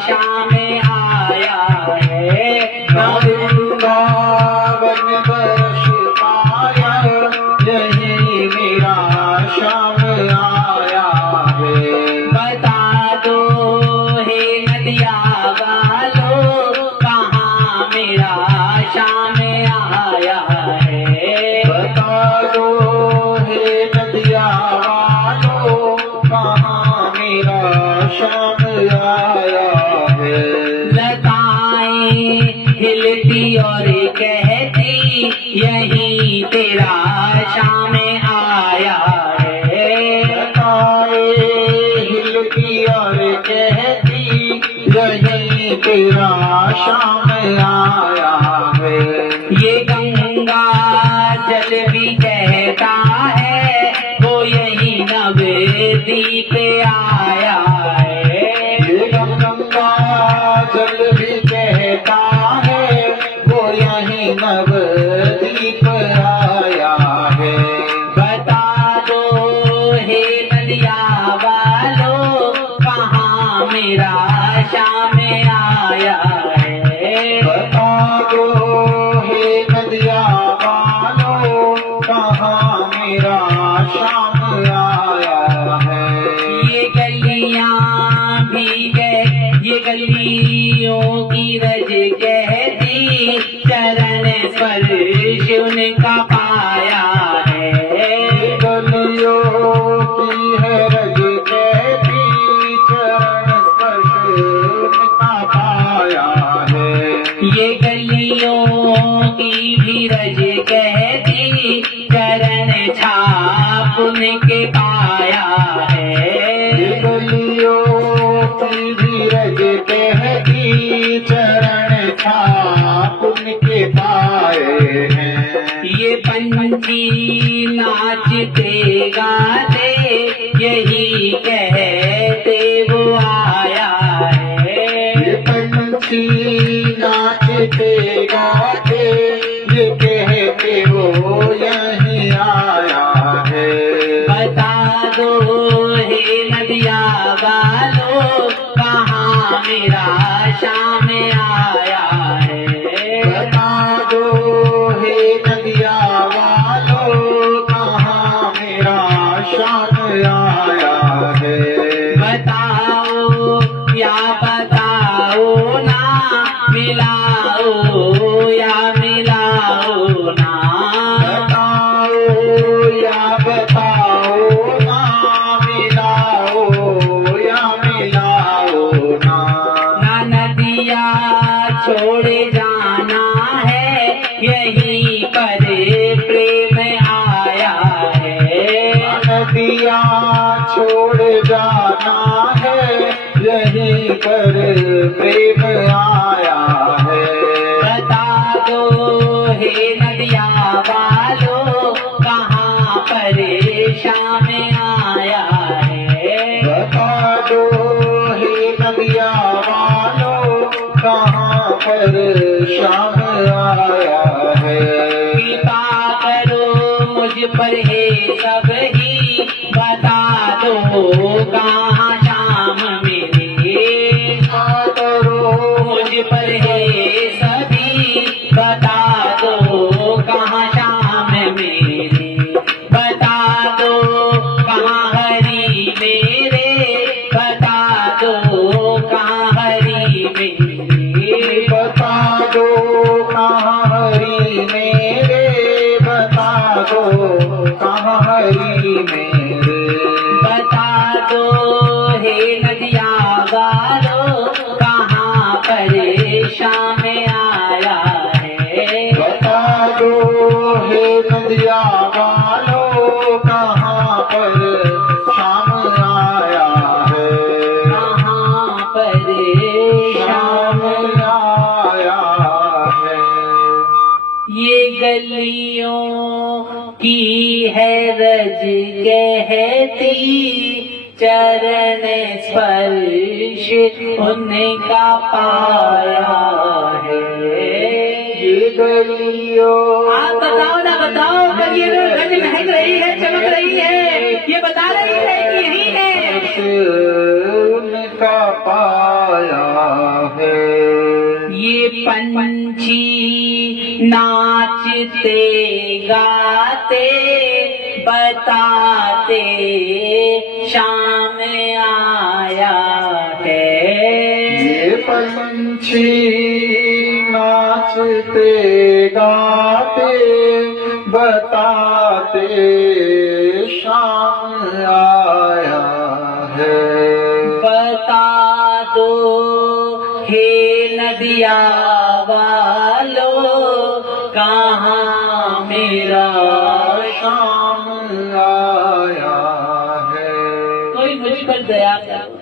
शाम आया है। न वृंदावन दर्श पाया, यही मेरा श्याम आया है। बता दो हे नदिया वालो, और कहती यही तेरा शाम आया है। हिलती और कहती यही तेरा शाम आया है। ये गंगा जल भी कहता है वो यही नवदीप आया है। ये गंगा जल भी कहता है वो यही नवदीप आया है। बता दो हे नदिया वालों कहाँ मेरा शाम आया है। बता दो हे नदिया वालों कहाँ मेरा शाम आया है। ये गलियां भी ये गलियों की रज कहती चरण स्पर्श उनका पाया है। गलियों की है रज कहती चरण स्पर्श उनका पाया है। ये गलियों की भी रज कहती चरण छाप उनके पाया है। गलियों की भी रज कहती चरण छाप उनके पाए हैं। ये पंछी नाचते गाते यही कहते वो आया है। ये पंछी नाचते गाते ये कहते वो यही आया है। बता दो हे नदिया वालों कहाँ मेरा शाम आया है। बता दो हे नदिया वालों कहाँ मेरा शाम आया है। बताओ या बताओ ना मिलाओ या मिलाओ ना। बताओ या बताओ ना मिलाओ या मिलाओ ना। ना नदिया छोड़े जाना है यहीं पर प्रेम आया है। नदिया छोड़ जाना है यहीं पर प्रेम आया है। बता दो हे नदिया वालों कहाँ पर शाम आया है। बता दो हे नदिया वालों कहाँ पर शाम आया है। कृपा करो मुझ पर हे सब ही बता दो कहाँ शाम मेरे। करो मुझ पर हे सभी बता दो कहाँ शाम मेरे। बता दो कहाँ हरि मेरे बता दो कहाँ हरि मेरे। बता दो कहाँ हरि मेरे बता दो कहाँ हरि मेरे। बता दो हे नदिया वालों कहाँ पर शाम आया है। बता दो हे नदिया वालों कहाँ पर शाम आया है। कहाँ पर शाम शाम आया है। ये गलियों की है रज कहती चरण स्पर्श उनका पाया है। ये गलियों आप बताओ ना बताओ कब ये रज महक रही है चमक रही है ये बता रही है कि यही है। से उनका पाया है। ये पंछी नाचते गाते बताते शाम आया है। ये पंछी नाचते गाते बताते शाम आया है। बता दो हे नदिया वालों मेरा शाम आया है। कोई मुझ पर दया करो,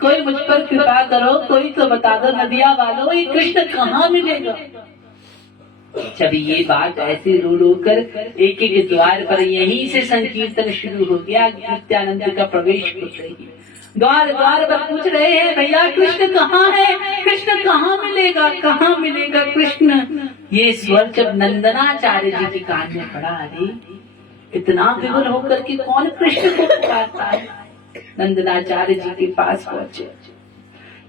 कोई मुझ पर कृपा करो, कोई तो बता दो नदिया वालों ये कृष्ण कहाँ मिलेगा। जब ये बात ऐसे रो रो कर एक एक द्वार पर यहीं से संकीर्तन शुरू हो गया। नित्यानंद का प्रवेश होते ही द्वार द्वार पर पूछ रहे हैं भैया कृष्ण कहाँ है, कृष्ण कहाँ मिलेगा, कहाँ मिलेगा कृष्ण। ये स्वर जब नंदनाचार्य जी के कान में पड़ा, अरे इतना विवल होकर के कौन कृष्ण को पुकारता है। नंदनाचार्य जी के पास पहुंचे।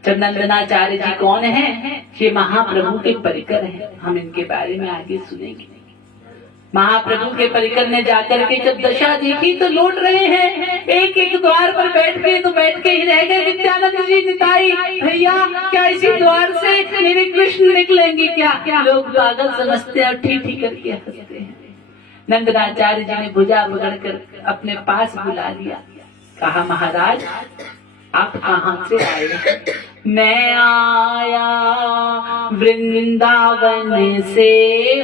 जब नंदनाचार्य जी कौन है, ये महाप्रभु के परिकर हैं। हम इनके बारे में आगे सुनेंगे। महाप्रभु के परिकर ने जाकर के जब दशा देखी तो लौट रहे हैं। एक एक द्वार पर बैठ के ही रह गए। नित्यानंद जी निताई भैया क्या इसी द्वार से मेरे कृष्ण निकलेंगे क्या। लोग पागल समझते हैं और ठीक करके हंसते हैं। नंदनाचार्य जी ने भुजा पकड़कर अपने पास बुला लिया। कहा महाराज आप कहाँ से आए। मैं आया वृंदावन से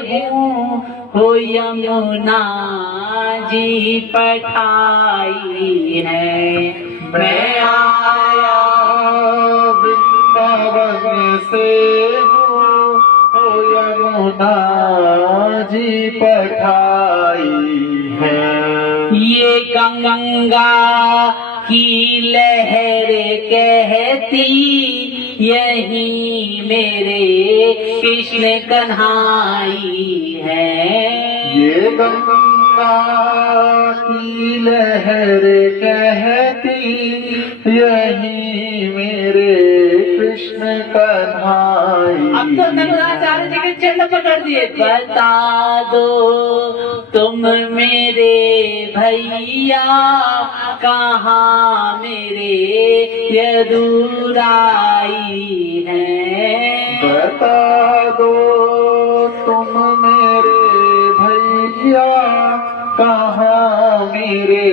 हूँ, हो यमुना जी पठाई है। मैं आया वृंदावन से हूँ, हो यमुना जी पठाई है। ये गंगा की लहर कहती यही मेरे कृष्ण कन्हाई है। ये गंगा की लहर कहती यही मेरे कृष्ण कन्हाई। अब तो नंदनाचार्य जी के चरण पकड़ दिए। बता दो तुम मेरे भैया कहाँ मेरे यदुराई हैं। बता दो तुम मेरे भैया कहाँ मेरे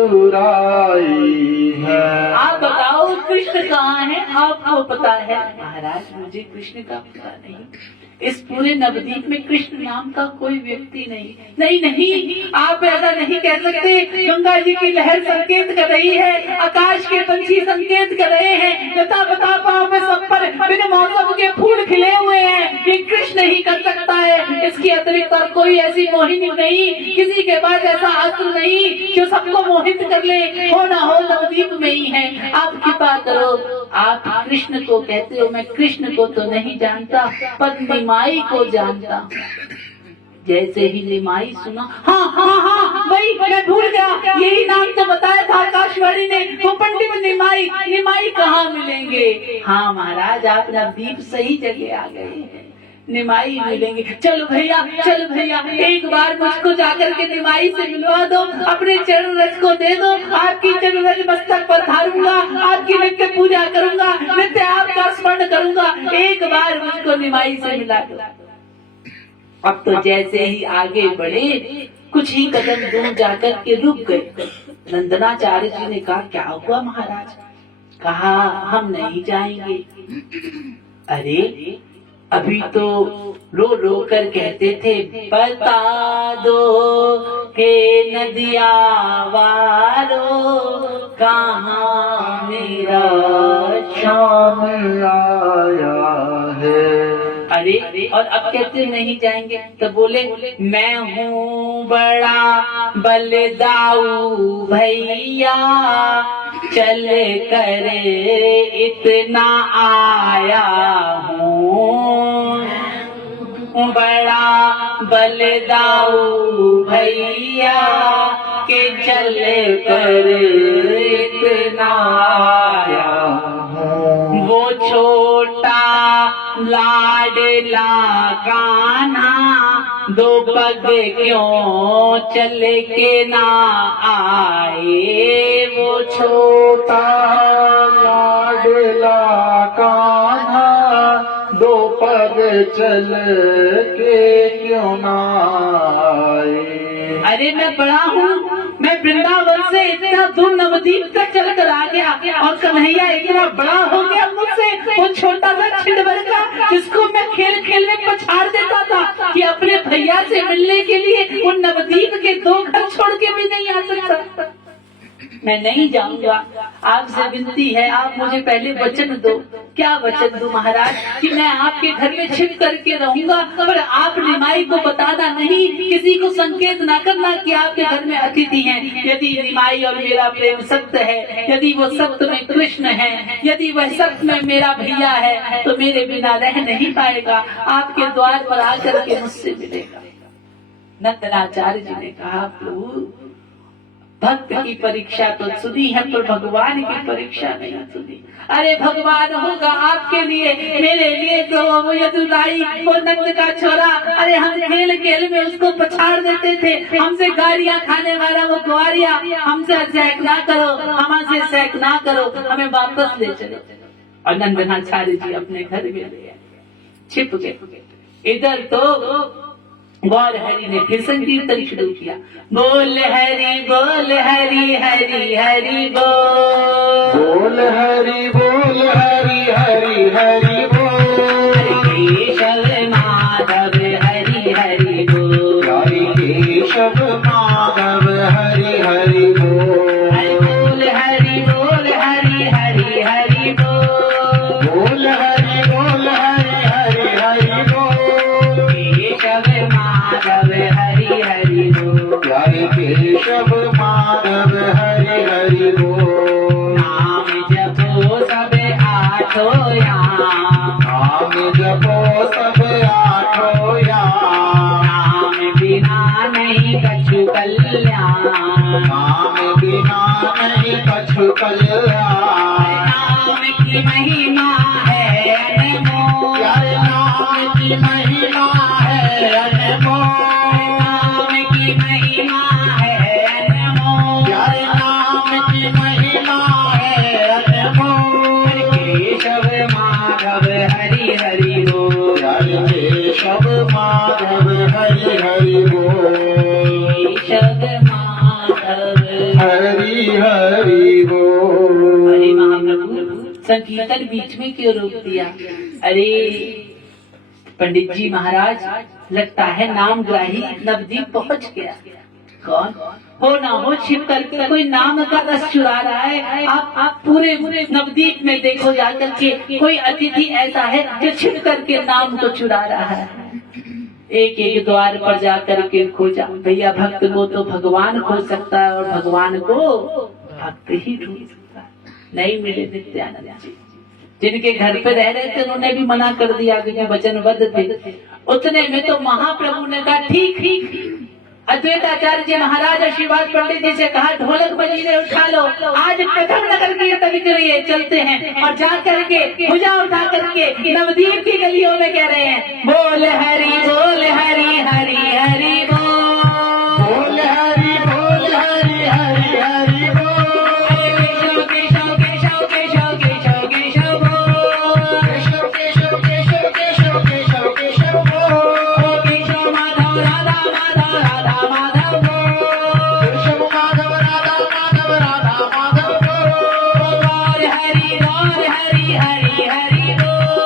यदुराई है। आप बताओ कृष्ण कहाँ है, आपको पता है। महाराज मुझे कृष्ण का पता नहीं। इस पूरे नवद्वीप में कृष्ण नाम का कोई व्यक्ति नहीं। आप ऐसा नहीं कह सकते। गंगा जी की लहर संकेत कर रही है, आकाश के पंछी संकेत कर रहे हैं, बता पाओ में सब पर बिन मौसम के फूल खिले हुए हैं। ये कृष्ण ही कर सकता है। इसके अतिरिक्त और कोई ऐसी मोहिनी नहीं, किसी के पास ऐसा अस्त्र नहीं जो सबको मोहित कर ले। हो ना हो नवद्वीप में ही है। आप कृपा करो। आप कृष्ण को कहते हो, मैं कृष्ण को तो नहीं जानता पर निमाई को जानता। जैसे ही निमाई सुना, हाँ वही मैं भूल गया, यही नाम तो बताया था आकाशवाणी ने। वो पंडित निमाई कहाँ मिलेंगे। हाँ महाराज आप नवदीप सही जगह आ गए हैं, निमाई मिलेंगे। चलो भैया एक बार मुझको जाकर के निमाई से मिलवा दो, अपने चरण रज को दे दो। आपकी चरण रज मस्तक पर धारूंगा, आपकी नित्य पूजा करूंगा, नित्य आपका स्मरण करूंगा। एक बार मुझको निमाई से मिला दो। अब तो जैसे ही आगे बढ़े कुछ ही कदम दूर जाकर के रुक गए। नंदनाचार्य जी ने कहा क्या हुआ महाराज। कहा हम नहीं जाएंगे। अरे अभी तो रो कर कहते थे बता दो के नदिया वालों कहाँ मेरा शाम आया है। अरे और अब कहते नहीं जाएंगे तो बोले मैं हूँ बड़ा बलदाऊ भैया, चल कर इतना आया हूँ। बड़ा बलदाऊ भैया के चल कर इतना आया हूँ। वो छोटा लाडला कान्हा दो पग क्यों चल के ना आए। वो छोटा लाडला कान्हा दो पग चल के क्यों ना आए। अरे मैं बड़ा हूँ, मैं वृंदावन से इतना दूर नवद्वीप तक चल कर आ गया और कन्हैया इतना बड़ा हो गया मुझसे। वो छोटा सा छिंदवर का जिसको मैं खेल खेल में पछाड़ देता था, था कि अपने भैया से मिलने के लिए वो नवदीप के 2 घर छोड़ के भी नहीं आ सकता। मैं नहीं जाऊंगा, आपसे विनती है, आप मुझे पहले वचन दो। क्या वचन दूं महाराज? कि मैं आपके घर में छिप करके रहूंगा, पर आप निमाई को बताना नहीं, किसी को संकेत ना करना कि आपके घर में अतिथि हैं। यदि निमाई और मेरा प्रेम सत्य है, यदि वो सत्य में कृष्ण है, यदि वह सत्य में मेरा भैया है, तो मेरे बिना रह नहीं पाएगा, आपके द्वार पर आकर के मुझसे मिलेगा। नंदनाचार्य जी ने कहा, प्रभु भक्त की परीक्षा तो सुनी है, पर भगवान की परीक्षा नहीं सुनी। अरे भगवान होगा आपके लिए, मेरे लिए तो वो यदुलाई, वो नंद का छोरा, अरे हम खेल खेल में उसको पछाड़ देते थे, हमसे गालियां खाने वाला वो ग्वारिया, हमसे सैक ना करो, हमसे सैक ना करो, हमें वापस ले चलो। और नंदनाचार्य जी अपने घर में ले छिप गए। इधर तो गौर हरि ने फिर संकीर्तन शुरू किया, बोल हरि बोल हरि हरि हरि बोल, बोल हरि बोल हरि हरि हरि बोल, केशव माधव हरि हरि बोल, हरि केशव माधव हरि हरि बोल, बोल हरि बोल हरि हरि हरि बोल, बोल हरि बोल हरि हरि हरि बोल, केशव माधव हरि हरि बोल, हरि केशव माधव हरि हरि बोल, नाम जपो सब आठो याम, नाम जपो सब आठो याम, नाम बिना नहीं कछु कल्याण, नाम बिना नहीं कछु कल्याण, नाम की महिमा है अनमोल, प्यारे नाम की महिमा है अनमोल, नाम की महिमा है अनमोल, प्यारे नाम की महिमा है अनमोल, केशव माधव हरि हरि बोल, प्यारे केशव माधव हरि हरि बोल, केशव माधव हरि हरि बोल। अरे महाप्रभु संकीर्तन बीच में क्यों रोक दिया? अरे पंडित जी महाराज, लगता है नामग्राही नवदीप पहुंच गया। कौन हो ना हो छिप करके कोई नाम का रस चुरा रहा है। आप पूरे नवदीप में देखो जाकर के, कोई अतिथि ऐसा है जो छिप करके नाम को चुरा रहा है। एक एक द्वार पर जाकर के खोजा। भैया भक्त को तो भगवान खोज सकता है और भगवान को भक्त ही ढूंढ सकता है। नहीं मिले नित्यानंद जी, जिनके घर पे रह रहे थे उन्होंने भी मना कर दिया क्योंकि वचनबद्ध थे। उतने में तो महाप्रभु ने कहा ठीक ठीक। अद्वैताचार्य जी महाराज आशीर्वाद पंडित जी से कहा ढोलक बजीरे उठा लो, आज प्रथम नगर कीर्तन के लिए चलते हैं। और जा करके भुजा उठा करके नवदीप की गलियों में कह रहे हैं, बोल हरि हरि हरि बोल, बोल हरि बोल हरि हरि हरि बोल, केशव केशव केशव केशव केशव बोल, केशव केशव केशव केशव केशव केशव बोल, केशव माधव राधा माधव राधा माधव बोल, केशव माधव राधा माधव राधा माधव बोल, गौर हरि हरि हरि बोल,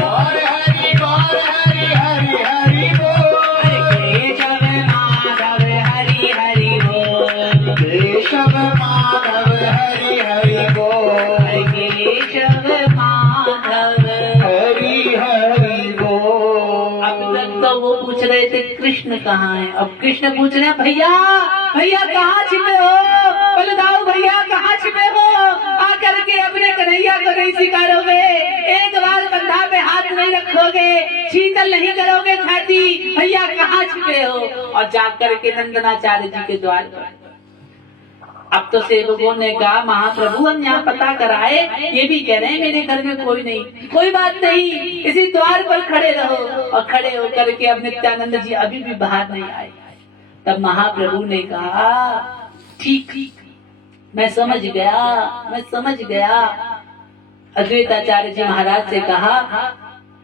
गौर हरि हरि हरि बोल, केशव माधव हरि हरि बोल, केशव माधव हरि हरि बोल, केशव माधव। हरि हरि बोल। अब तक तो वो पूछ रहे थे कृष्ण कहाँ है, अब कृष्ण पूछ रहे हैं भैया भैया कहाँ छिपे हो, बलदाऊ भैया कहाँ छिपे हो, आकर के अपने कन्हैया को नहीं सिखारोगे, एक बार कंधा पे हाथ नहीं रखोगे, शीतल नहीं करोगे छाती, भैया कहाँ छिपे हो। और जाकर के नंदनाचार्य जी के द्वार पर अब तो सेवकों ने कहा महाप्रभु हम यहाँ पता कराए, ये भी कह रहे हैं मेरे घर में कोई नहीं। कोई बात नहीं, इसी द्वार पर खड़े रहो। और खड़े होकर के अब नित्यानंद जी अभी भी बाहर नहीं आए। तब महाप्रभु ने कहा ठीक मैं समझ गया। अद्वैताचार्य जी महाराज से कहा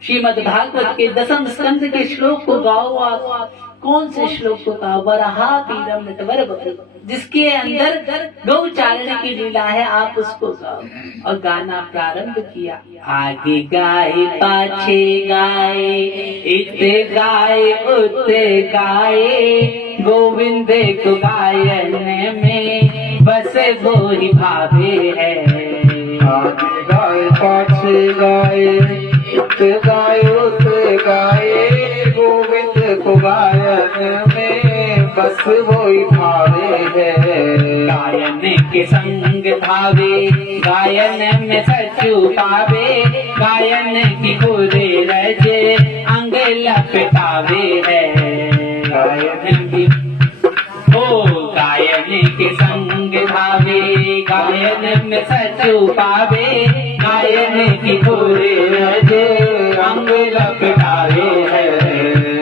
श्रीमद् भागवत के 10वें स्कंद के श्लोक को गाओ। आप कौन से श्लोक को कहा? वराहा पीरम नटवर जिसके अंदर गौचारण की लीला है, आप उसको गाओ। और गाना प्रारंभ किया, आगे गाए पाछे गाए, इते गाए उते गाए, गोविंद को गायन में बस वो ही भावे है। आगे गाए पाछे गाए, इते गाए उते गाए, गोविंद को गायन में बस वो ही भावे है। गायन के संग भावे, गायन में सचु पावे, गायन की पूरे रजे अंग लपटावे है। गायन की गायन के संग भावे, गायन में सचु पावे, गायन की पूरे रजे अंग लपटावे है।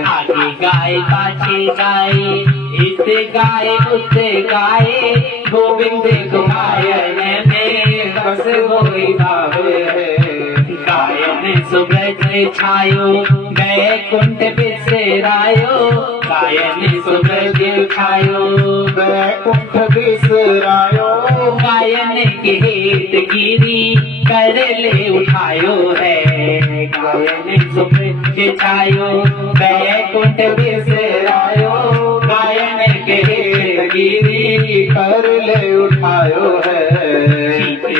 आगे गाए पाछे गाए, इते गाए उते गाए, गोविंद को गायन में बस वो ही भावे है। गायन सुब्रज छायो, बैकुंठ बिसरायो, गायन सुब्रज छायो, बैकुंठ बिसरायो, गायन के हेत गिरी कर ले उठायो है। गायन सुब्रज छायो, बैकुंठ बिसरायो, गायन के हेत गिरी कर ले उठायो है।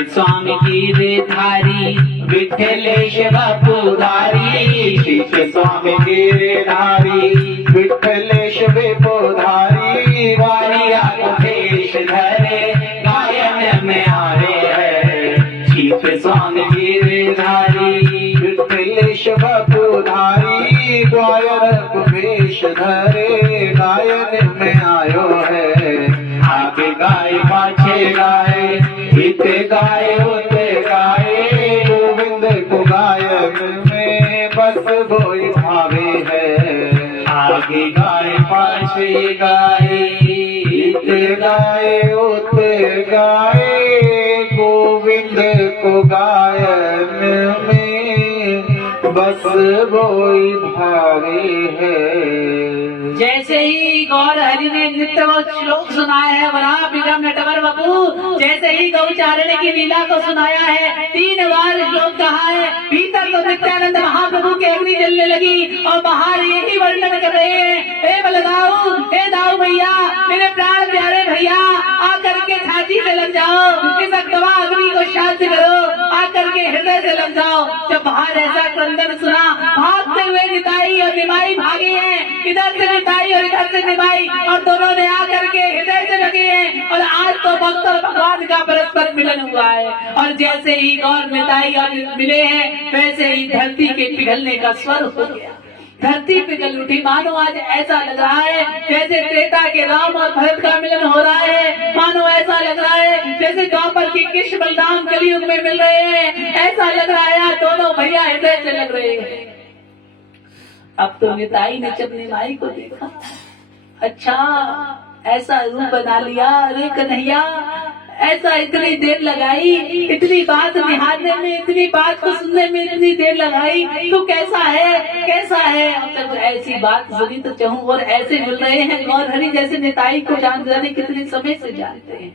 स्वामी गिरधारी, विठलेश बापुधारी, शीश स्वामी गिरधारी, विठलेश विपुधारी, वारिया को भेष धरे गायन में आवे है। शीश स्वामी गिरधारी, विठलेश बापुधारी, गायन को भेष धरे गायन में आयो है। आगे गाए पाछे गाए, इते गाए उते गाए, गोविंद को गायन में बस वो ही भावे है। आगे गाए पाछे गाए, इते गाए उते गाए, गोविंद को गायन में बस वो ही भावे है। जैसे ही गौर हरि ने नृत्य व श्लोक सुनाया है, वराह बिगम नटवर बपू, जैसे ही गौचारण की लीला को सुनाया है, 3 बार श्लोक कहा है, भीतर तो नित्यानंद महाप्रभु की अग्नि जलने लगी और बाहर यही वर्णन कर रहे हैं, हे बलदाऊ, हे दाऊ भैया, मेरे प्राण प्यारे भैया, आकर के छाती से लग जाओ, इस अग्नि अग्नि को शांत करो, आकर के हृदय से लग जाओ। जब बाहर ऐसा क्रंदन सुना, भागते हुए निताई और निमाई भागे हैं, इधर से निताई और इधर से निमाई, और दोनों ने आकर के हृदय से लगे हैं। और आज तो भक्त और भगवान का परस्पर मिलन हुआ है, और जैसे ही गौर निताई और मिले हैं, वैसे ही धरती के पिघलने का स्वर हो गया, धरती पिघल उठी। मानो आज ऐसा लग रहा है जैसे त्रेता के राम और भरत का मिलन हो रहा है, मानो ऐसा लग रहा है जैसे द्वापर के कृष्ण बलराम कलयुग में मिल रहे हैं, ऐसा लग रहा है आज दोनों भैया हृदय से लग रहे हैं। अब तो निताई ने जब निमाई को देखा, अच्छा ऐसा रूप बना लिया, अरे कन्हैया ऐसा इतनी देर लगाई, इतनी बात निहारने में, इतनी बात को सुनने में इतनी देर लगाई, तू कैसा है, कैसा है? अब तक ऐसी बात सुनी तो चाहूं, और ऐसे मिल रहे हैं गौर हरि जैसे निताई को जान जाने कितने समय से जानते हैं।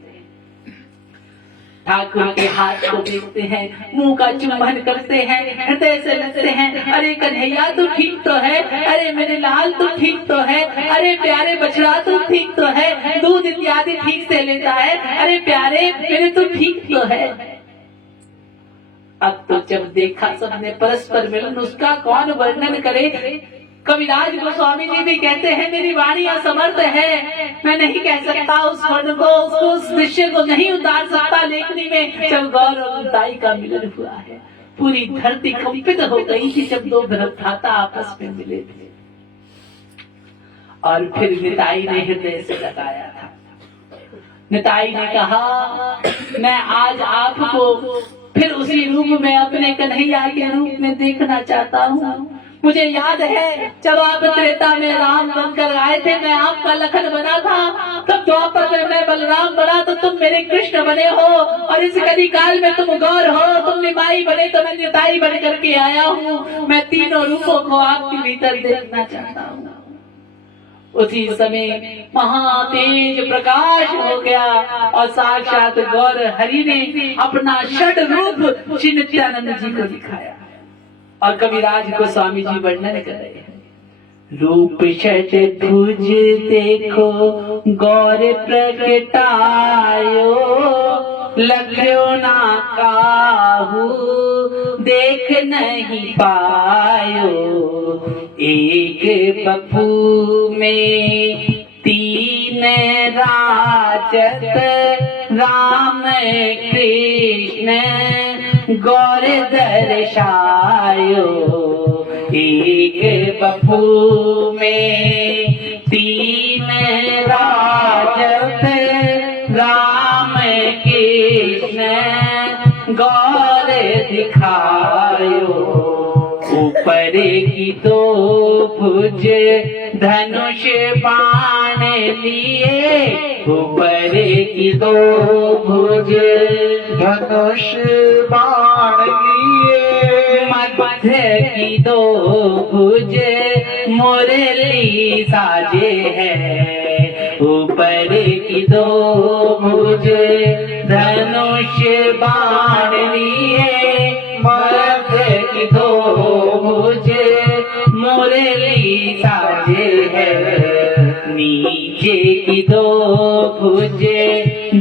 ठाकुर के हाथ को देखते हैं, मुंह का चुम्बन करते हैं, हृदय से लगते हैं, अरे कन्हैया तू ठीक तो है, अरे मेरे लाल तू ठीक तो है, अरे प्यारे बछड़ा तू ठीक तो है, दूध इत्यादि ठीक से लेता है, अरे प्यारे मेरे तू ठीक तो है। अब तो जब देखा सबने परस्पर मिलन, उसका कौन वर्णन करे। कविराज गोस्वामी जी भी कहते हैं, मेरी वाणी असमर्थ है, मैं नहीं कह सकता उस वर्ण को, उस दृश्य को नहीं उतार सकता लेखनी में। जब गौर और निताई का मिलन हुआ है, पूरी धरती कंपित हो गई थी जब दो भ्राता आपस में मिले थे। और फिर निताई ने हृदय से लगाया था। निताई ने कहा, मैं आज आपको फिर उसी रूप में, अपने कन्हैया के रूप में देखना चाहता हूँ। मुझे याद है जब आप त्रेता में राम बनकर आए थे, मैं आपका लखन बना था, तब द्वापर में मैं बलराम बना तो तुम मेरे कृष्ण बने हो, और इस कली काल में तुम गौर हो, तुम निमाई बने तो मैं निताई बन करके आया हूँ। मैं तीनों रूपों को आपके भीतर देखना चाहता हूँ। उसी समय महातेज प्रकाश हो गया और साक्षात गौर हरि ने अपना षड रूप श्री नित्यानंद जी को दिखाया। और कविराज को स्वामी जी वर्णन कर रहे हैं, रूप षट भुज देखो गौर प्रगटायो, लख्यो ना काहू देख नहीं पायो, एक बपू में तीन राजत, राम कृष्ण गौर दर्शायो, एक बपू में तीन राजत, राम कृष्ण गौर दिखायो, ऊपर की दो भुज धनुष बाण लिए, ऊपर की दो भुज धनुष बाण लिए, मध्य की दो भुज मुरली साजे है, ऊपर की दो भुज धनुष बाण लिए, मध्य की दो भुज मुरली साजे है, नीचे की दो भुज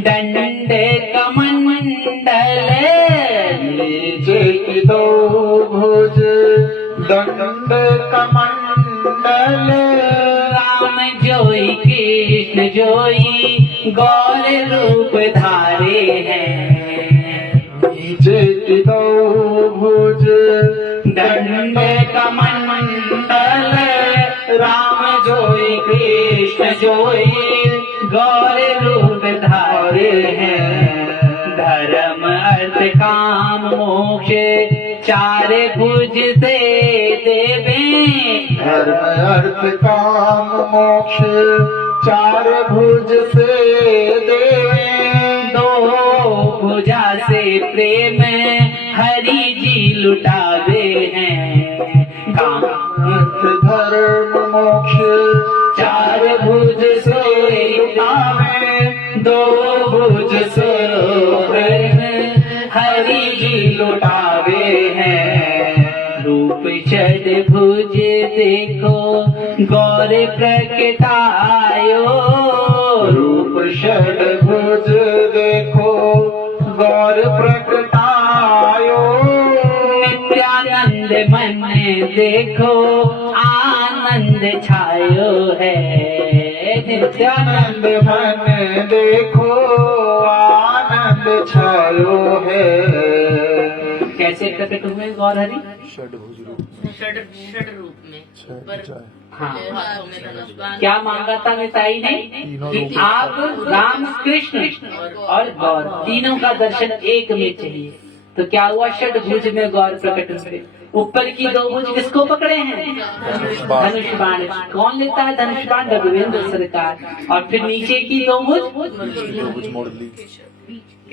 दंड कमंडल, नीचे की दो भुज दंड कमंडल, राम जोई कृष्ण जोई गौर रूप धारे हैं, नीचे की दो भुज दंड कमंडल, राम जोई कृष्ण जोई गौर रूप धारे हैं, धर्म अर्थ काम मोक्ष चार भुज से देवे, धर्म अर्थ काम मोक्ष चार भुज से देवे, दो भुजा से प्रेम हरि जी लुटावे हैं, काम अर्थ धर्म मोक्ष चार भुज से लुटावे, दो भुज से प्रेम हरि जी लुटावे हैं, रूप षड भुज देखो गौर प्रगटायो, रूप षड भुज देखो गौर प्रगटायो, नित्यानंद मन देखो आनंद छायो है, नित्यानंद मन देखो आनंद छायो है, कैसे प्रकट हुए गौर हरि? षड रूप में पर हाँ, हाथों में धनुष बाण, क्या मांगा था मिताई ने कि आप राम कृष्ण और गौर तीनों का दर्शन एक में चाहिए। तो क्या हुआ, षडभुज में गौर प्रकट हुए। ऊपर की दो भुज किसको पकड़े हैं? धनुष बाण। कौन लेता है धनुष बाण? रघुवेंद्र सरकार। और फिर नीचे की दो भुज दो भुज मुरली,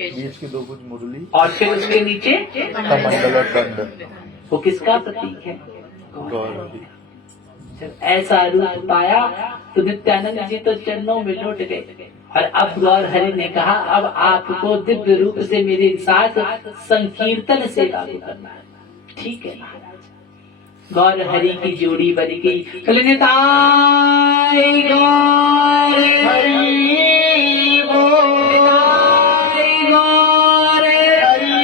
बीच की दो भुज मुरली, और फिर उसके नीचे कमंडल और दंड, वो किसका प्रतीक है? गौर। जब ऐसा रूप पाया तो नित्यानंद जी तो चरणों में लौट गए। और अब गौर हरि ने कहा, अब आपको दिव्य रूप से मेरे साथ संकीर्तन सेवा भी करना है। ठीक है महाराज। गौर हरि की जोड़ी बन गई। निताई गौर हरि बोल, निताई गौर हरि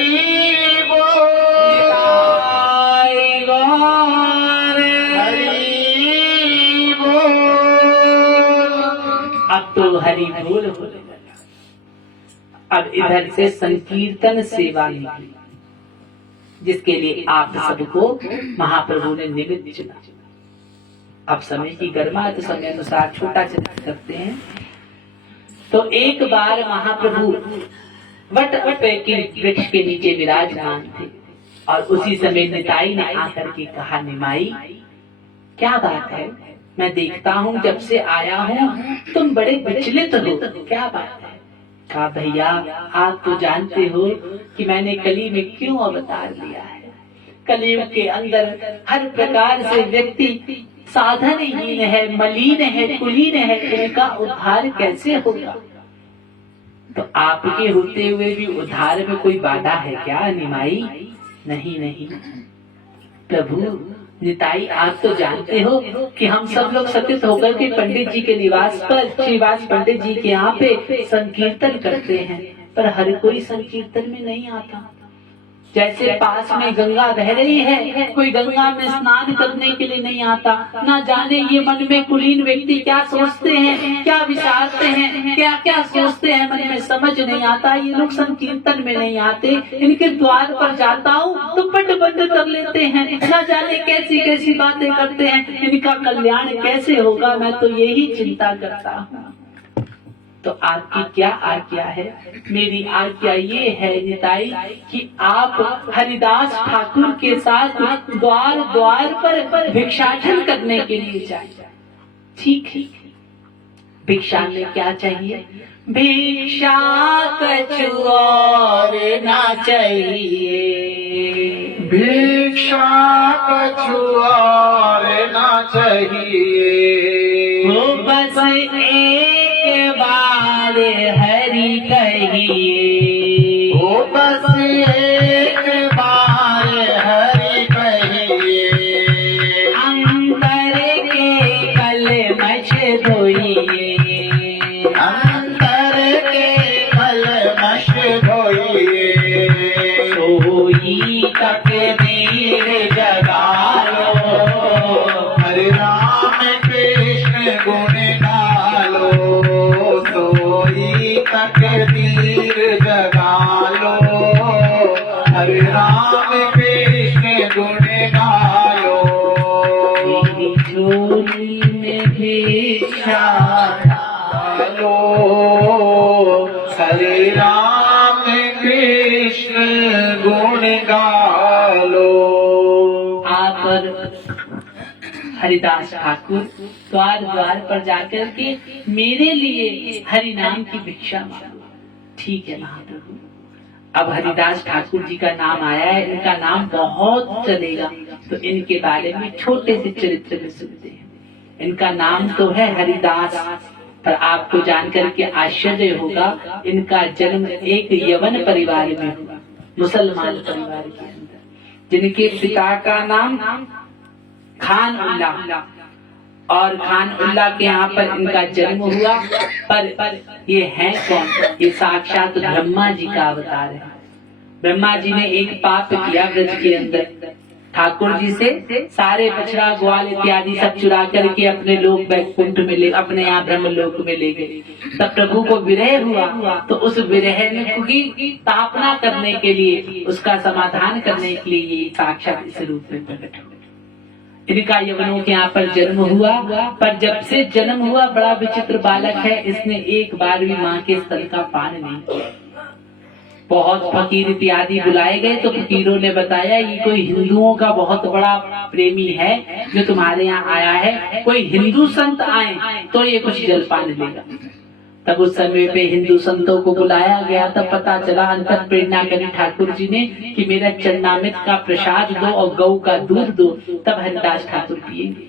बोल, निताई गौर हरि बोल। अब तो हरि बोल हो लगा। अब इधर से संकीर्तन सेवा निकली, जिसके लिए आप सबको महाप्रभु ने निमित्त चुना। अब समय की गरिमा तो समय अनुसार छोटा चिंतन करते हैं। तो एक बार महाप्रभु वट के वृक्ष के नीचे विराजमान थे और उसी समय निताई ने आकर के कहा, निमाई क्या बात है, मैं देखता हूँ जब से आया हूँ तुम बड़े विचलित हो, क्या बात है? कहा, भैया आप तो जानते हो कि मैंने कली में क्यों अवतार लिया है। कलियुग के अंदर हर प्रकार से व्यक्ति साधनहीन है, मलिन है, कुलीन है, इनका उद्धार कैसे होगा? तो आपके होते हुए भी उद्धार में कोई बाधा है क्या निमाई? नहीं नहीं प्रभु निताई, आप तो जानते हो कि हम सब लोग सतित होकर के पंडित जी के निवास पर, श्रीवास पंडित जी के यहाँ पे संकीर्तन करते हैं, पर हर कोई संकीर्तन में नहीं आता। जैसे पास में गंगा बह रही है, कोई गंगा में स्नान करने के लिए नहीं आता। ना जाने ये मन में कुलीन व्यक्ति क्या सोचते हैं, क्या विचारते हैं, क्या क्या सोचते हैं, मन में समझ नहीं आता। ये लोग संकीर्तन में नहीं आते, इनके द्वार पर जाता हूँ तो पट बंद कर लेते हैं, ना जाने कैसी कैसी बातें करते हैं, इनका कल्याण कैसे होगा, मैं तो यही चिंता करता हूँ। तो आपकी क्या आज्ञा है? मेरी आज्ञा ये है निताई कि आप हरिदास ठाकुर के साथ द्वार द्वार पर भिक्षाटन करने के लिए जाएं। ठीक है, भिक्षा में क्या चाहिए? भिक्षा कछु और ना चाहिए, भिक्षा कछु और ना चाहिए, हो बस एक बार हरि कहिए, हो बस एक बार हरि कहिए, अंतर के कलमश धोइए, अंतर के कलमश धोइए, सोई तकदीर जगा लो, हरे राम कृष्ण गुण गालो, सोई तकदीर जगा लो, हरे राम कृष्ण गुण गालो, मेरी झोली में भिक्षा गालो, हरे राम कृष्ण गुण गालो। आप हरिदास ठाकुर द्वार द्वार पर जाकर के मेरे लिए हरि नाम की भिक्षा मांगो। ठीक है महाप्रभु। अब हरिदास ठाकुर जी का नाम आया है, इनका नाम बहुत चलेगा, तो इनके बारे में छोटे से चरित्र में सुनते हैं। इनका नाम तो है हरिदास, पर आपको जानकर के आश्चर्य होगा, इनका जन्म एक यवन परिवार में हुआ, मुसलमान परिवार के अंदर, जिनके पिता का नाम खान उल्लाह, और खान उल्लाह के यहाँ पर इनका जन्म हुआ। पर ये है कौन? ये साक्षात ब्रह्मा जी का अवतार है। ब्रह्मा जी ने एक पाप किया ब्रज के अंदर, ठाकुर जी से सारे बछड़ा ग्वाल इत्यादि सब चुरा करके अपने लोक वैकुंठ में ले, अपने यहाँ ब्रह्मलोक में ले गए। तब प्रभु को विरह हुआ, तो उस विरह की स्थापना करने के लिए, उसका समाधान करने के लिए ये साक्षात इस रूप में प्रकट हुए। इनका यवनों के यहाँ पर जन्म हुआ, पर जब से जन्म हुआ बड़ा विचित्र बालक है, इसने एक बार भी माँ के स्तन का पान नहीं किया। बहुत फकीर इत्यादि बुलाए गए, तो फकीरों ने बताया ये कोई हिंदुओं का बहुत बड़ा प्रेमी है जो तुम्हारे यहाँ आया है, कोई हिंदू संत आए तो ये कुछ जलपान लेगा। तब उस समय पे हिंदू संतों को बुलाया गया, तब पता चला, अंतर प्रेरणा करी ठाकुर जी ने कि मेरा चरणामृत का प्रसाद दो और गौ का दूध दो, तब हरिदास ठाकुर पिएंगे।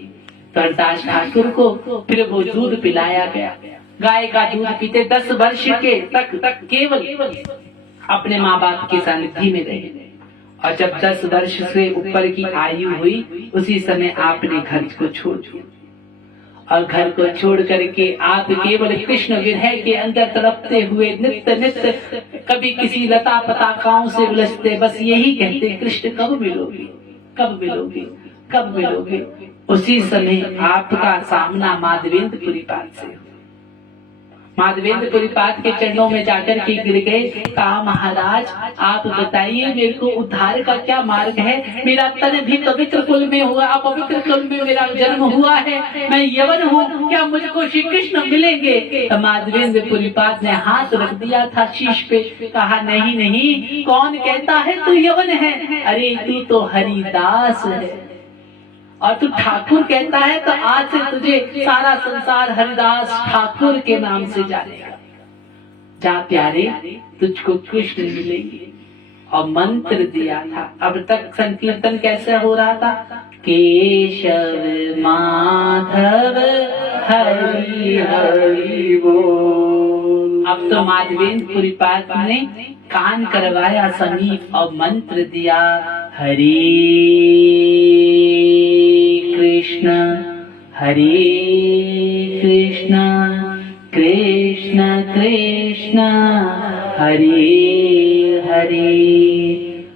तो हरिदास ठाकुर को फिर वो दूध पिलाया गया। गाय का दूध पीते 10 वर्ष के तक केवल अपने माँ बाप के सानिध्य में रहे, और जब 10 वर्ष से ऊपर की आयु हुई, उसी समय आपने घर को छोड़ दिया, और घर को छोड़ करके आप केवल कृष्ण विरह के अंदर तड़पते हुए नित्य नित्य कभी किसी लता पताकाओं से उलझते, बस यही कहते, कृष्ण कब मिलोगे, कब मिलोगे, कब मिलोगे। उसी समय आपका सामना माधवेंद्रपुरी पाद से हुआ। माधवेंद्रपुरी पाद के चरणों में जाकर के गिर गए, कहा महाराज आप बताइए मेरे को उद्धार का क्या मार्ग है? मेरा तन भी पवित्र कुल में हुआ, अपवित्र कुल में मेरा जन्म हुआ है, मैं यवन हूँ, क्या मुझको श्री कृष्ण मिलेंगे? तो माधवेंद्रपुरी पाद ने हाथ रख दिया था शीश पे, कहा नहीं नहीं, कौन कहता है तू यवन है? अरे तू तो हरिदास है, और तू ठाकुर कहता है, तो आज से तुझे सारा संसार हरिदास ठाकुर के नाम से जानेगा। जा प्यारे, तुझको कृष्ण मिलेंगे। और मंत्र दिया था। अब तक संकीर्तन कैसे हो रहा था? केशव माधव हरि हरि बोल। अब तो माधवेंद्रपुरी पाद ने कान करवाया समीप और मंत्र दिया, हरे कृष्ण कृष्ण कृष्ण हरे हरे,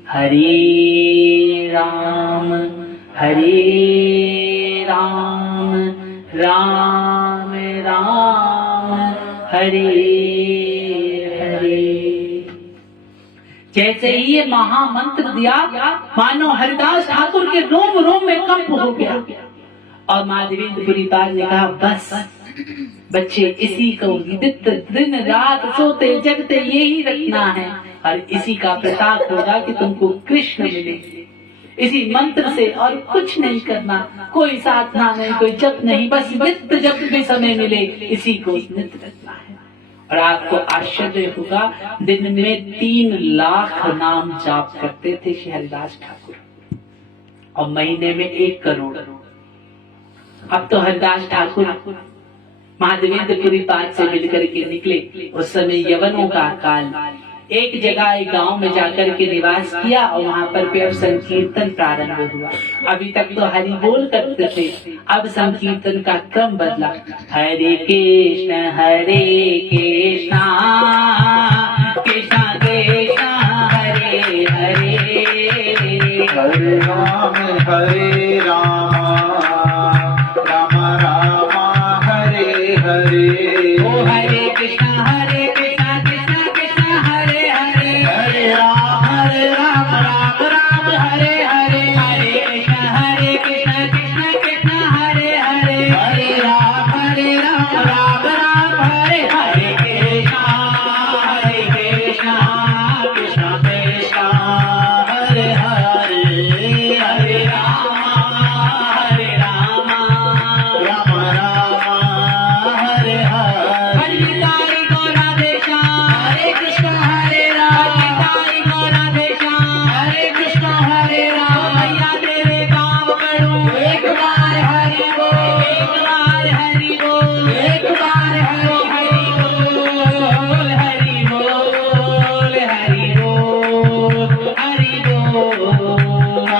हरे राम राम राम हरे हरे। जैसे ही ये महामंत्र दिया, मानो हरिदास ठाकुर के रोम रोम में कंप हो गया। और माधवेंद्रपुरी पाद ने कहा, बस बच्चे, इसी को दिन रात सोते जगते यही रखना है, और इसी का प्रताप होगा कि तुमको कृष्ण मिलेंगे। इसी मंत्र से और कुछ नहीं करना, कोई साधना नहीं, कोई जप नहीं, बस नित्य जब भी समय मिले इसी को नित्य रखना है। और आपको आश्चर्य होगा, दिन में 3 लाख नाम जाप करते थे श्री हरिदास ठाकुर, और महीने में 1 करोड़। अब तो हरिदास ठाकुर माधवेंद्रपुरी पाद से मिलकर के निकले। उस समय यवनों का काल, एक जगह एक गांव में जाकर के निवास किया, और वहां पर फिर संकीर्तन प्रारंभ हुआ। अभी तक तो हरि बोल करते थे, अब संकीर्तन का क्रम बदला। हरे कृष्ण कृष्ण कृष्ण हरे हरे, हरे राम राम राम हरे हरे। ओ हरे कृष्ण कृष्ण कृष्ण हरे हरे, हरे राम राम राम हरे हरे। हरे कृष्ण कृष्ण कृष्ण हरे हरे, हरे राम राम राम हरे हरे। कृष्ण कृष्ण कृष्ण हरे हरे। हरे राम राम हरे हरे। हरिताई गौराधेशा, हरे कृष्ण हरे राम। हरिताई गौराधेशा, हरे कृष्ण हरे राम। मैया तेरे गाँव करूं एक बार हरि बोल, एक बार हरि बोल, एक बार हरि बोल। हरि बोल हरि बोल हरि बोल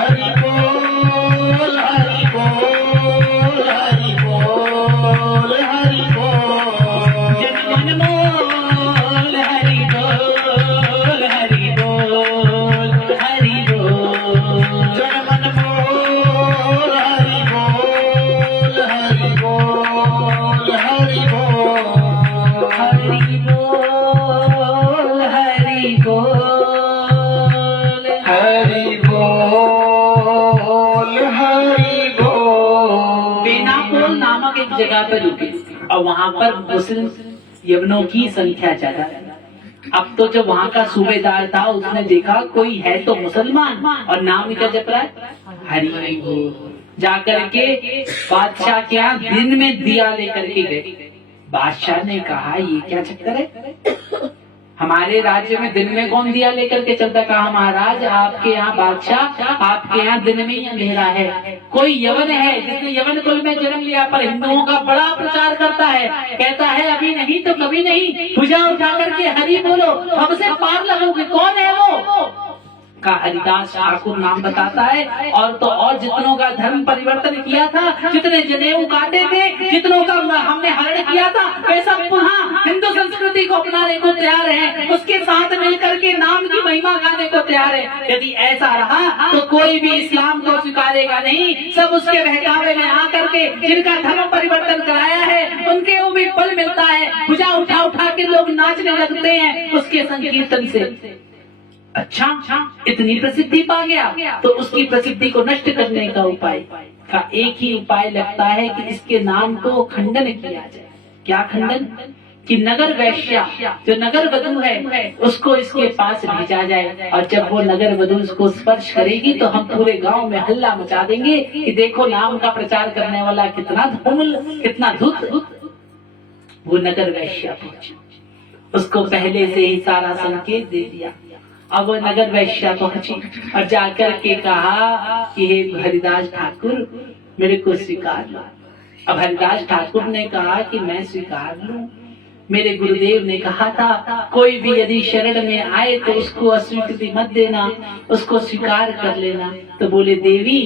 हरि बोल हरि बोल हरि बोल हरि बोल। जन मन मोल हरि बोल हरि बोल हरि बोल। जन मन बोल हरि बोल हरि बोल हरि बोल। हरि बोल हरि बोल हरि बोल हरि बोल। बेनापोल नामक एक जगह पर रुके, और वहाँ पर मुस्लिम यवनों की संख्या ज्यादा है। अब तो जब वहाँ का सूबेदार था, उसने देखा कोई है तो मुसलमान, और नाम क्या जप रहा है, हरि बोल। जाकर के बादशाह के यहाँ दिन में दिया लेकर के गए। बादशाह ने कहा, ये क्या चक्कर है, हमारे राज्य में दिन में कौन दिया लेकर के चलता? कहा, महाराज आपके यहाँ बादशाह, आपके यहाँ दिन में ही अंधेरा है। कोई यवन है जिसने यवन कुल में जन्म लिया, पर हिंदुओं का बड़ा प्रचार करता है, कहता है अभी नहीं तो कभी नहीं, भुजा उठा करके हरि बोलो, हमसे पार लगोगे। कौन है वो? का हरिदास ठाकुर नाम बताता है। और तो और जितनों का धर्म परिवर्तन किया था, जितने जनेऊ काटे थे, जितनों का हमने हरण किया था, वे सब पुनः हिंदू संस्कृति को अपनाने को तैयार है, उसके साथ मिलकर के नाम की महिमा गाने को तैयार है। यदि ऐसा रहा तो कोई भी इस्लाम को स्वीकारेगा नहीं। सब उसके बहकावे में आकर के जिनका धर्म परिवर्तन कराया है, उनके वो भी फल मिलता है। भुजा उठा उठा के लोग नाचने लगते हैं उसके संकीर्तन से। अच्छा, इतनी प्रसिद्धि पा गया, तो उसकी प्रसिद्धि को नष्ट करने का उपाय का एक ही उपाय लगता है कि इसके नाम को खंडन किया जाए। क्या खंडन? कि नगर वैश्या, जो नगर वधू है, उसको इसके पास भेजा जाए, और जब वो नगर वधू उसको स्पर्श करेगी तो हम पूरे गांव में हल्ला मचा देंगे कि देखो नाम का प्रचार करने वाला कितना धूल, कितना धुत। वो नगर वैश्या पहुंची, उसको पहले से ही सारा संकेत दे दिया। अब वो नगर वैश्या पहुंची और जाकर के कहा कि हे हरिदास ठाकुर मेरे को स्वीकार लो। अब हरिदास ठाकुर ने कहा कि मैं स्वीकार लूं? मेरे गुरुदेव ने कहा था कोई भी यदि शरण में आए तो उसको अस्वीकृति मत देना, उसको स्वीकार कर लेना। तो बोले देवी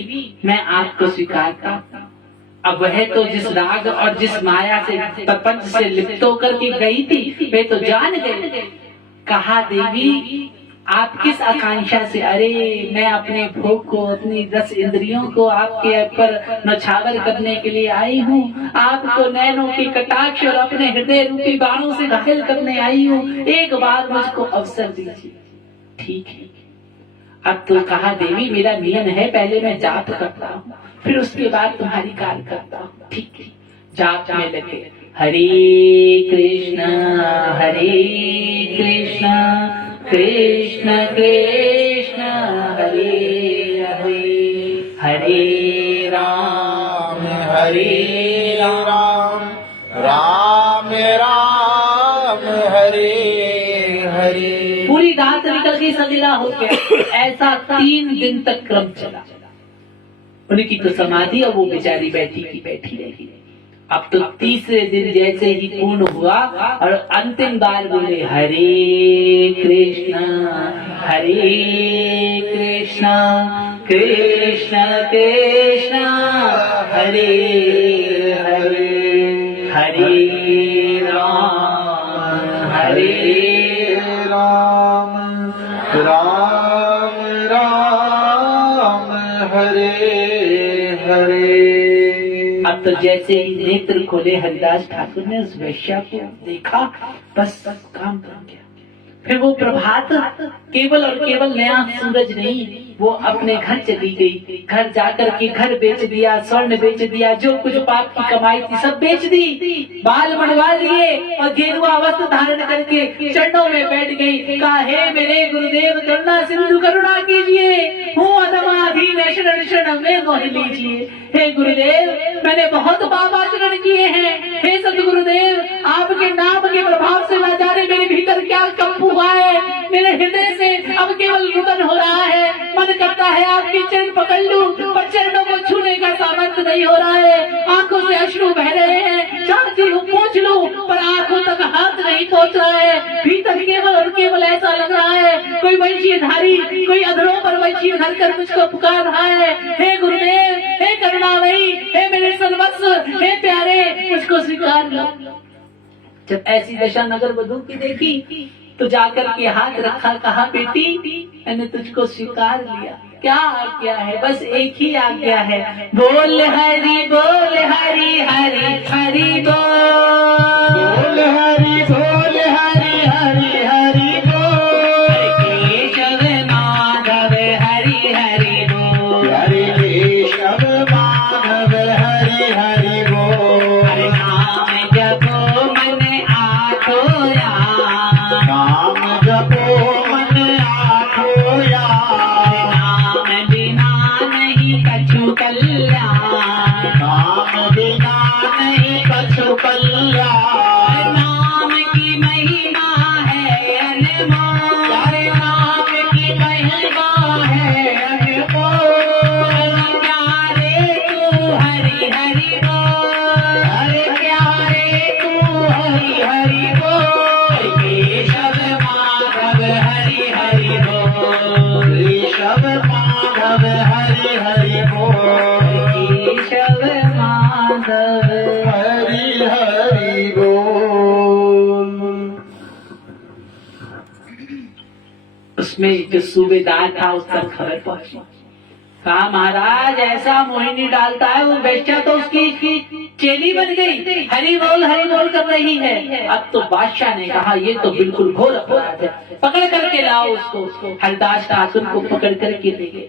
मैं आपको स्वीकार करता। अब वह तो जिस राग और जिस माया से प्रपंच से लिप्त होकर के गई थी वे तो जान गए। कहा देवी आप किस आकांक्षा से? अरे मैं अपने भोग को अपनी 10 इंद्रियों को आपके ऊपर नछावर करने के लिए आई हूँ। आपको नैनों की कटाक्ष और अपने हृदय रूपी बाणों से घायल करने आई हूँ। एक बार मुझको अवसर दीजिए। ठीक है। अब तो कहा देवी मेरा नियम है पहले मैं जाप करता हूँ फिर उसके बाद तुम्हारी कार्य करता हूँ। ठीक है। जाप में लगे हरे कृष्ण कृष्ण कृष्ण हरे हरे हरे राम राम राम हरे हरे। पूरी रात निकल गई सवेरा हो गया। ऐसा 3 दिन तक क्रम चला। उनकी तो समाधि और वो बेचारी बैठी की बैठी रही। अब तो तीसरे दिन जैसे ही पूर्ण हुआ और अंतिम बार बोले हरे कृष्ण कृष्ण कृष्ण हरे हरे हरे राम राम राम हरे हरे। अब तो जैसे ही नेत्र खोले हरिदास ठाकुर ने उस वैश्या को देखा बस काम बन गया। फिर वो प्रभात केवल और केवल नया सूरज नहीं वो अपने घर चली गई। घर जाकर के घर बेच दिया, स्वर्ण बेच दिया, जो कुछ पाप की कमाई थी सब बेच दी, बाल मंडवा लिए और गेरुआ वस्त्र धारण करके चरणों में बैठ गई। कहा हे मेरे गुरुदेव करुणा सिंधु करुणा कीजिए, हूँ अधमाधीन शरण शरण में मोह लीजिए। हे गुरुदेव मैंने बहुत पाप आचरण किए हैं। हे सतगुरुदेव आपके नाम के प्रभाव से न जाने मेरे भीतर क्या कंप हुआ है। मेरे हृदय से अब केवल रुदन हो रहा है। मन करता है आपके चरण पकड़ लूं पर चरणों को छूने का सामर्थ्य नहीं हो रहा है। आंखों से अश्रु बह रहे हैं, चाहती हूँ पहुँच लूं पर आंखों तक हाथ नहीं पहुँच रहा है। भीतर केवल और केवल ऐसा लग रहा है कोई वंशी धारी, कोई अधरों पर वंशी धर कर मुझको पुकार रहा है। हे गुरुदेव, हे करुणामयी, हे मेरे सर्वस्व, हे प्यारे मुझको स्वीकार लो। जब ऐसी दशा नगर वधू की देखी तो जाकर के हाथ रखा, कहा बेटी मैंने तुझको स्वीकार लिया। क्या आज्ञा है? बस एक ही आज्ञा है, बोल हरि बोल हरि हरि हरि बोल हरि बोल हरि हरि हरि बोल केशव माधव हरि हरि बोल हरे केशव माधव हरे हरे बोल। हरि नाम जपो मन आठो याम, नाम जपो मन आठो याम, नाम बिना नहीं कछु कल्याण, नाम बिना नहीं कछु कल्याण। नाम की महिमा है अनमोल, हरे नाम की महिमा है अनमोल। प्यारे तू हरि हरि बोल, हरे प्यारे तू हरि हरि बोल। केशव माधव हरि हरि बोल, केशव माधव हरि हरि बोल। केशव माधव हरि हरि बोल। उसमें जो सूबेदार था उस तक खबर पहुंची। कहा महाराज ऐसा मोहिनी डालता है, वो बेचा तो उसकी चेली बन गई, हरि बोल कर रही है। अब तो बादशाह ने कहा ये तो बिल्कुल घोर अपराध है, पकड़ करके लाओ उसको। हरिदास ठाकुर को पकड़ करके ले गए।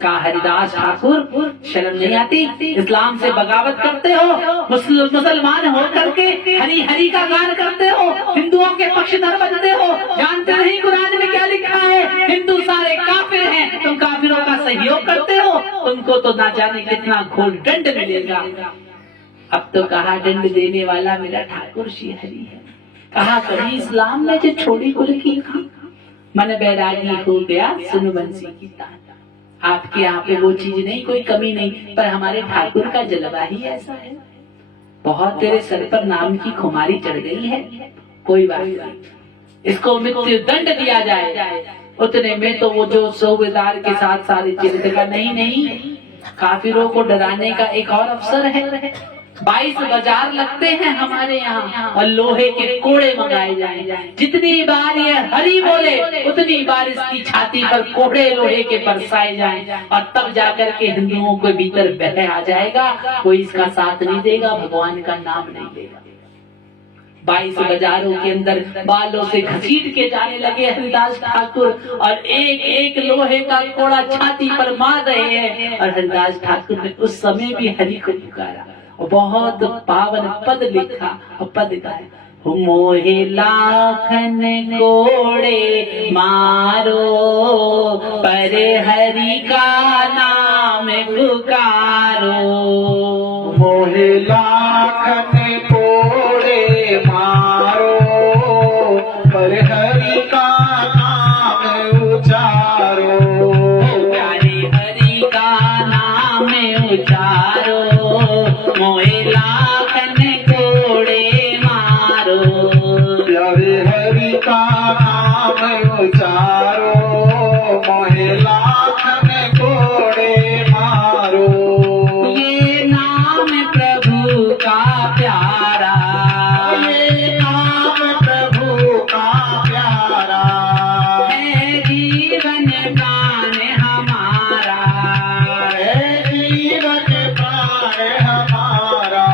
कहा हरिदास ठाकुर शर्म नहीं आती? इस्लाम से बगावत करते हो, मुसलमान हो करके हरि हरि का गान करते हो, हिंदुओं के पक्षधर बनते हो। जानते नहीं कुरान में क्या लिखा है? हिंदू सारे काफिर हैं, तुम काफिरों का सहयोग करते हो, तुमको तो ना जाने कितना घोर दंड मिलेगा। अब तो कहा दंड देने वाला मेरा ठाकुर श्री हरि है। कहा कभी इस्लाम ने जो छोड़ी को लिखी मन बैरागी हो गया सुन बंसी की तान। आपके यहाँ पे वो चीज नहीं, कोई कमी नहीं, पर हमारे ठाकुर का जलवा ही ऐसा है। बहुत तेरे सर पर नाम की खुमारी चढ़ गई है, कोई बात नहीं, इसको मृत्यु दंड दिया जाए। उतने में तो वो जो सूबेदार के साथ सारे चिन्ह का नहीं, काफिरों को डराने का एक और अवसर है। 22 बाजार लगते हैं हमारे यहाँ और लोहे के कोड़े मंगाए जाएं। जितनी बार ये हरि बोले उतनी बार इसकी छाती पर कोड़े लोहे के बरसाए जाएं और तब जाकर के हिंदुओं के भीतर बह आ जाएगा। कोई इसका साथ नहीं देगा, भगवान का नाम नहीं देगा। 22 बाजारों के अंदर बालों से घसीट के जाने लगे हरिदास ठाकुर और एक एक लोहे का कोड़ा छाती पर मार रहे हैं। और हरिदास ठाकुर ने उस समय भी हरि को पुकारा और बहुत पावन पद लिखा और पद गाया। मोहे लाखन कोड़े मारो पर हरि का नाम पुकारो। मोहे लाखन कोड़े मारो पर हरि का नाम उचारो। प्यारे हरि का नाम उचारो, मोहे लाखन कोड़े मारो। प्यारे हरि का नाम उचारो, मोहे लाखन कोड़े मारो। ये नाम प्रभु का प्यारा, ये नाम प्रभु का प्यारा है जीवन प्राण हमारा। है, जीवन प्राण हमारा।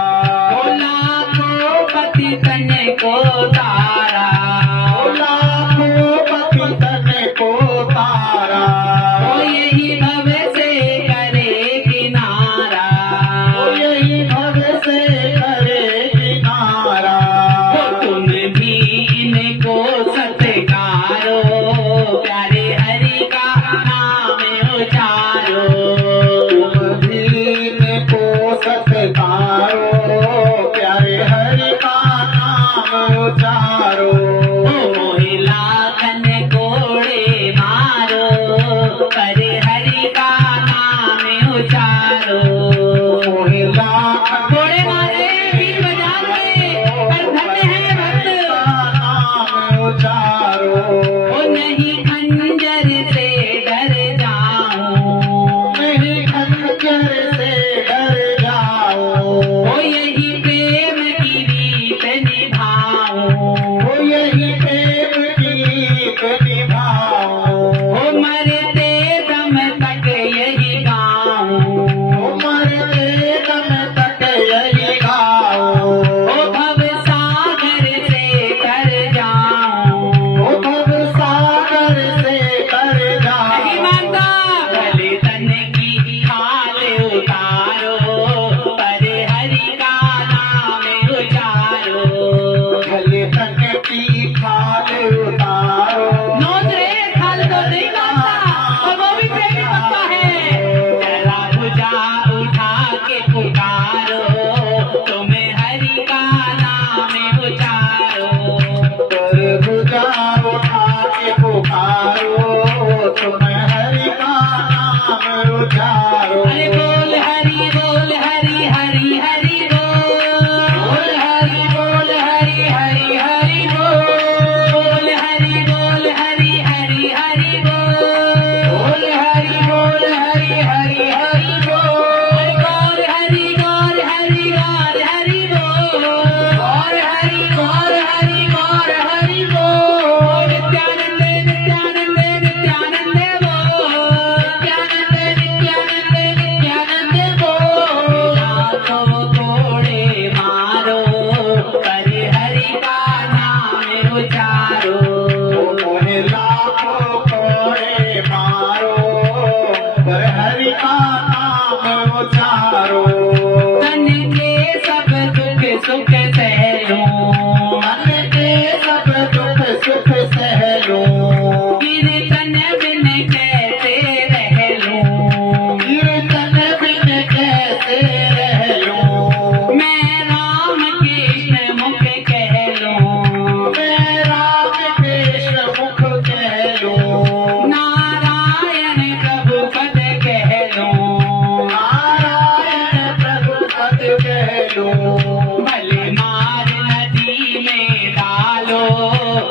लूं। भले मार नदी में डालो,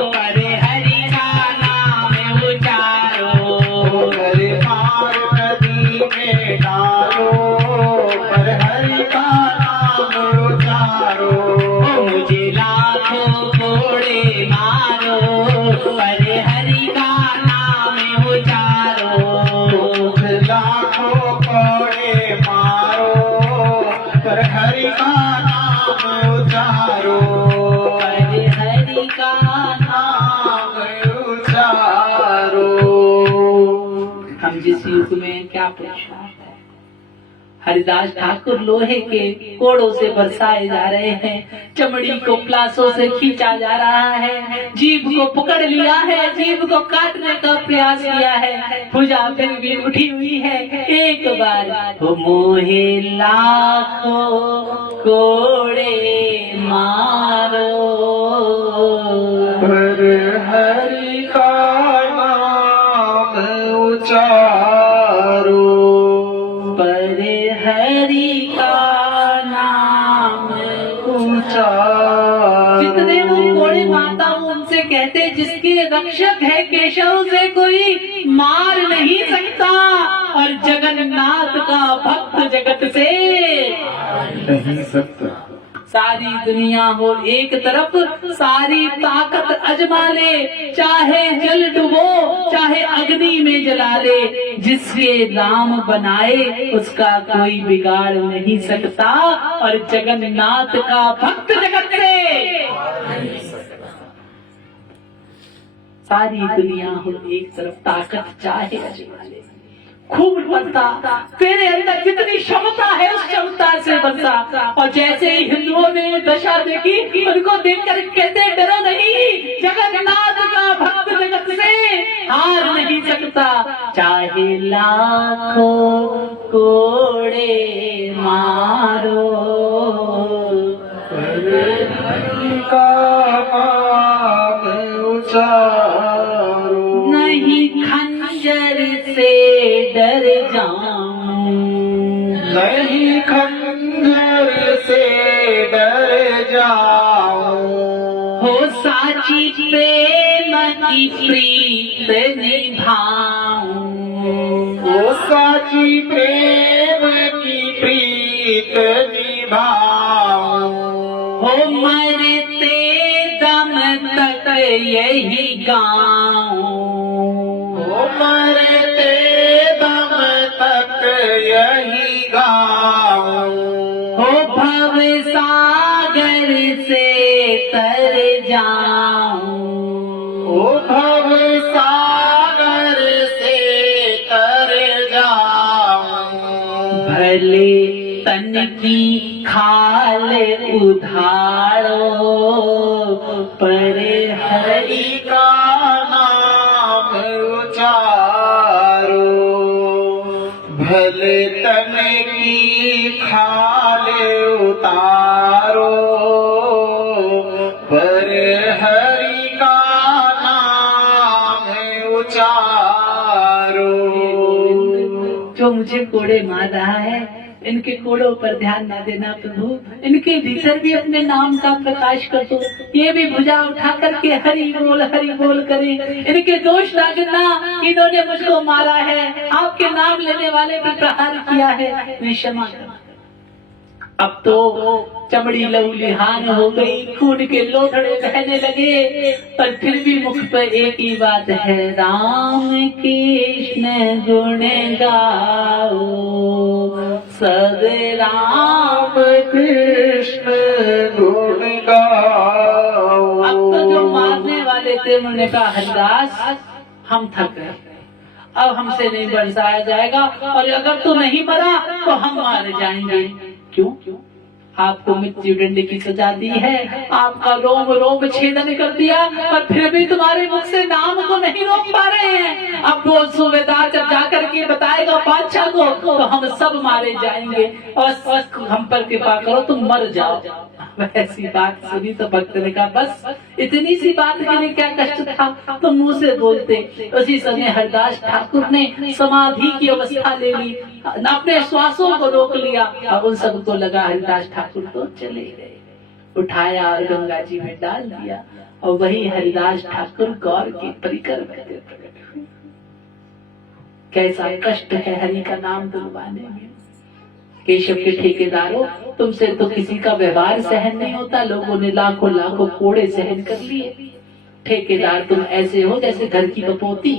पर हरि का नाम उचारो। भले मार नदी में डालो, पर हरि का नाम उचारो। मुझे लाखों कोड़े मारो, पर हरि का नाम उचारो। लाखों कोड़े मारो, पर हरि का नाम उचारो। पर हरि का नाम उचारो। हम जिस युग में क्या पुरुषार्थ है। हरिदास ठाकुर लोहे के कोड़ों से बरसाए जा रहे हैं, चमड़ी को प्लासों से खींचा जा रहा है, जीभ को पकड़ लिया है, जीभ को काटने का प्रयास किया है, भुजा फिर भी उठी हुई है। एक बार हो मोहे लाखों कोड़े मारो, पर हरि का नाम उचारो। पर हरि का नाम उचारो। जितने वो कोड़े माता हूँ उनसे कहते जिसके रक्षक है केशव उसे कोई मार नहीं सकता, और जगन्नाथ का भक्त जगत से नहीं सकता। सारी दुनिया हो एक तरफ, सारी ताकत अजमा ले, चाहे जल डुबो चाहे अग्नि में जला ले, जिसके नाम बनाए उसका कोई बिगाड़ नहीं सकता, और जगन्नाथ का भक्त जगत से सारी दुनिया हो एक तरफ, ताकत चाहे अजमा ले, खूब बनता, तेरे अंदर जितनी क्षमता है उस क्षमता से बनता। और जैसे ही हिंदुओं ने दशा देखी, उनको देखकर कहते डरो नहीं, जगन्नाथ का भक्त जगत से हार नहीं सकता, चाहे लाखों कोड़े मारो। का नाम उचारो। नहीं खंजर से डर जाऊं, नहीं खंजर से डर जाऊं। हो साची प्रेम की प्रीत निभाऊं, वो साची प्रेम की प्रीत निभाऊं। हो मरते दम तक यही गाऊं, वो मरते दम तक यही गाऊं। हो भव सागर से तर जाऊं, ओ भव सागर से तर जाऊं। भले तन की खाल उधारो, पर हरि का नाम उचारो। भले तन की खाल उतारो, पर हरि का नाम उचारो। जो मुझे कोड़े मार रहा है, इनके कोड़ों पर ध्यान ना देना प्रभु, इनके भीतर भी अपने नाम का प्रकाश कर दो, ये भी भुजा उठा करके हरि बोल करे, इनके दोष ना गिनना, इन्होंने मुझको मारा है, आपके नाम लेने वाले पर प्रहार किया है, मैं क्षमा कर। अब तो चमड़ी लहूलिहान हो गई, खून के लोथड़े बहने लगे, पर फिर भी मुख पर एक ही बात है, राम कृष्ण गुण गाओ, सद राम कृष्ण गुण गाओ। अब तो जो मारने वाले थे उन्होंने कहा हरिदास हम थक गए, अब हमसे नहीं बरसाया जाएगा, और अगर तू नहीं मरा तो हम मारे जाएंगे। क्यों? आपको मृत्यु दंड की सजा दी है, आपका रोम रोम छेदन कर दिया, पर फिर भी तुम्हारे मुख से नाम को नहीं रोक पा रहे हैं। अब वो सूबेदार जब जाकर के बताएगा बादशाह को, तो हम सब मारे जाएंगे, और हम पर कृपा करो तुम मर जाओ। ऐसी बात सुनी तो भक्त ने कहा बस इतनी सी बात के लिए क्या कष्ट था, तुम मुंह से बोलते। उसी समय हरदास ठाकुर ने समाधि की अवस्था ले ली, अपने श्वासों को रोक लिया और उन सबको लगा हरदास ठाकुर तो चले गए। उठाया और गंगा जी में डाल दिया और वही हरिदास ठाकुर गौर के परिकर में प्रकट हुए। कैसा कष्ट है हरि का नाम बुलवाने में। केशव के ठेकेदारों, तुमसे तो किसी का व्यवहार सहन नहीं होता, लोगों ने लाखों लाखों कोड़े सहन कर लिए। ठेकेदार तुम ऐसे हो जैसे घर की बपोती,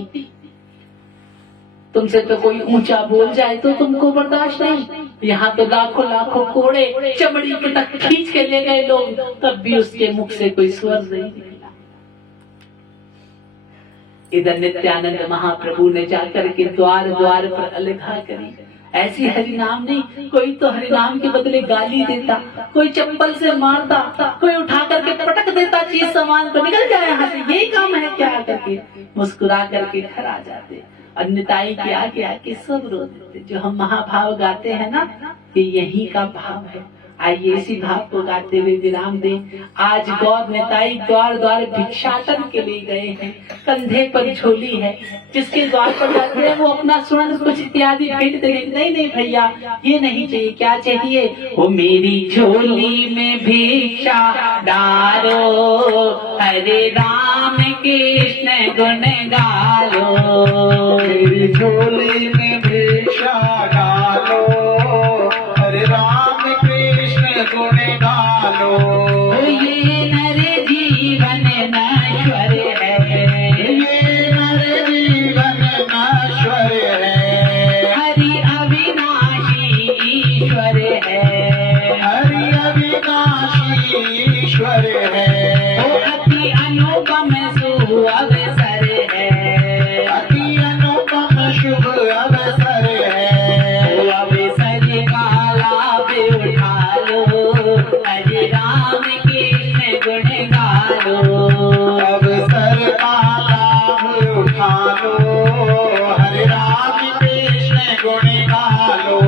तुमसे तो कोई ऊंचा बोल जाए तो तुमको बर्दाश्त नहीं, यहाँ तो लाखों लाखों कोड़े चमड़ी के तक खींच के ले गए लोग, तब भी उसके मुख से कोई स्वर नहीं निकला। इधर नित्यानंद महाप्रभु ने जाकर के द्वार द्वार पर अलगा करी। ऐसी हरि नाम नहीं, कोई तो हरि नाम के बदले गाली देता, कोई चप्पल से मारता, कोई उठा करके पटक देता चीज सामान को, निकल जाए यहाँ से, यही काम है क्या करके मुस्कुरा करके घर आ जाते। और निताई के आगे आके सब रो देते। जो हम महाभाव गाते हैं ना, ये यही का भाव है। आइए इसी भाव को गाते हुए विराम दें। आज गौर निताई द्वार द्वार भिक्षाटन के लिए गए हैं, कंधे पर झोली है, जिसके द्वार पर जाते हैं वो अपना स्वर्ण कुछ इत्यादि भेंट देंगे। नहीं नहीं भैया, ये नहीं चाहिए। क्या चाहिए? वो मेरी झोली में भिक्षा डालो, हरे राम कृष्ण गुण गालो। मेरी झोली में भिक्षा डालो, हरे राम कृष्ण गुण गालो। ये नर जीवन नश्वर है, ये नर जीवन नश्वर है, हरि अविनाशी ईश्वर है, हरि अविनाशी ईश्वर है। वो अति अनुपम सुअवसर है, अति अनुपम शुभ अवसर है। वो अवसर का लाभ उठा लो, हरि राम कृष्ण गुण गालो। अवसर का लाभ उठा लो, हरे राम कृष्ण गुण गालो।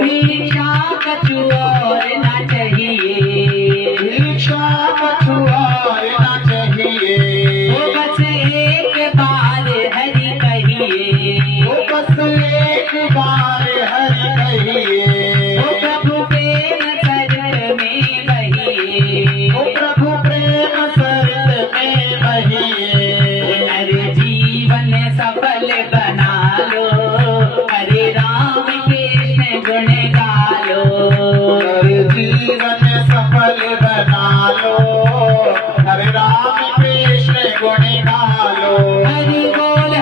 भिक्षा कछु और न चाहिए, भिक्षा कछु और न चाहिए, वो बस एक बार हरि कहिए, वो बस एक बार हरि कहिए। वो प्रभु प्रेम सरित में बहिए, वो प्रभु प्रेम सरित में बहिए। नर जीवन सफल बना लो, हरे राम कृष्ण गुण गालो। हर जीवन सफल बना लो, हरे राम कृष्ण गुण गालो। हरि बोल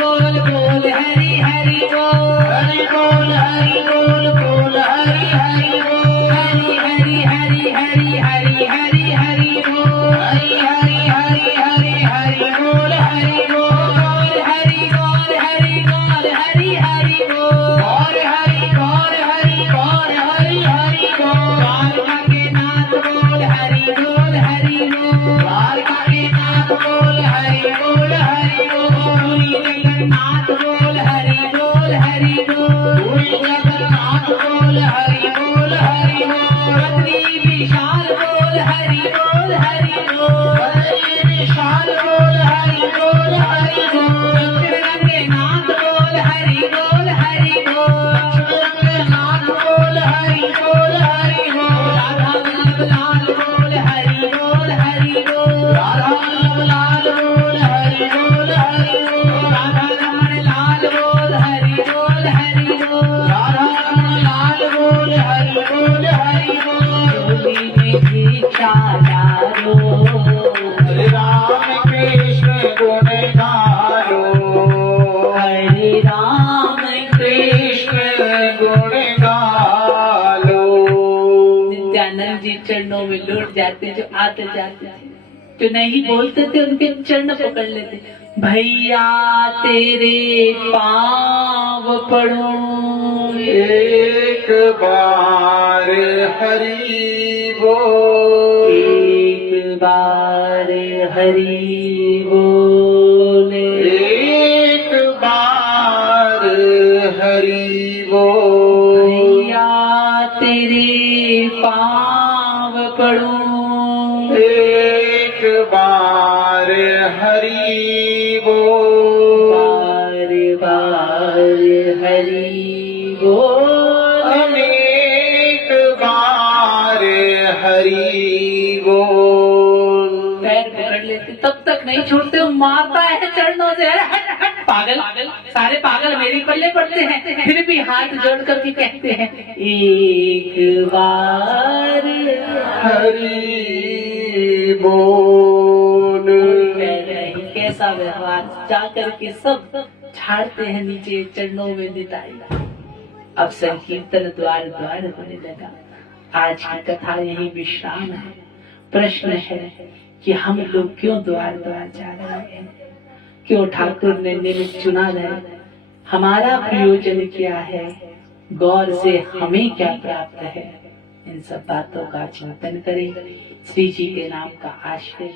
बोल हरि हरि बोल, हरि बोल बोल हरि हरि बोल। हरि हरि हरि हरि हरि हरि हरि बोल, हरि हरि हरि हरि हरि बोल हरि बोल। हरि बोल हरि बोल हरि हरि बोल, और हरि गौर हरि गौर हरि हरि बोल। द्वारका के नाथ बोल हरि बोल हरि बोल, द्वारका के नाथ बोल हरि बोल हरि बोल। पूरी जगन्नाथ बोल हरि बोल हरि बोल, पूरी जगन्नाथ बोल हरि बोल हरि बोल। बद्री विशाल बोल हरि बोल हरि बोल, बद्री विशाल बोल हरि बोल हरि बोल। रंगनाथ बोल हरि बोल हरि बोल, रंगनाथ बोल हरि बोल हरि बोल। राधा वल्लभ लाल बोल हरि बोल हरि बोल, राधा वल्लभ लाल बोल हरि बोल हरि बोल। राधा रमण लाल बोल हरि बोल हरि बोल, राधा रमण लाल बोल हरि बोल हरि बोल। झोली में भिक्षा डालो, हरे राम कृष्ण गुण गालो, हरे राम कृष्ण गुण गालो। नित्यानंद जी चरणों में लौट जाते, जो आते जाते थे, जो नहीं बोलते थे उनके चरण पकड़ लेते। भैया तेरे पाँव पड़ूं, एक बार हरि बोल, एक बार हरि बोले, एक बार हरि बोल। भैया तेरे पाँव पढ़ूं। एक बार हरि बोल, बार हरि बोल, अनेक बार हरि बोल। पैर पकड़ लेते तब तक नहीं छोड़ते, वो मारता है चरणों से। अरे हट हट पागल, सारे पागल मेरे पल्ले पड़ते हैं। फिर भी हाथ जोड़ करके कहते हैं एक बार हरि बोल। कह रहे हैं कैसा व्यवहार, जा करके सब झाड़ते हैं नीचे चरणों में निताई। अब संकीर्तन द्वार द्वार होने लगा। आज की कथा यही विश्राम है। प्रश्न है कि हम लोग क्यों द्वार द्वार जा रहे हैं, क्यों ठाकुर ने निमित्त चुना है, हमारा प्रयोजन क्या है, गौर से हमें क्या प्राप्त है, इन सब बातों का चिंतन करें। श्री जी के नाम का आश्रय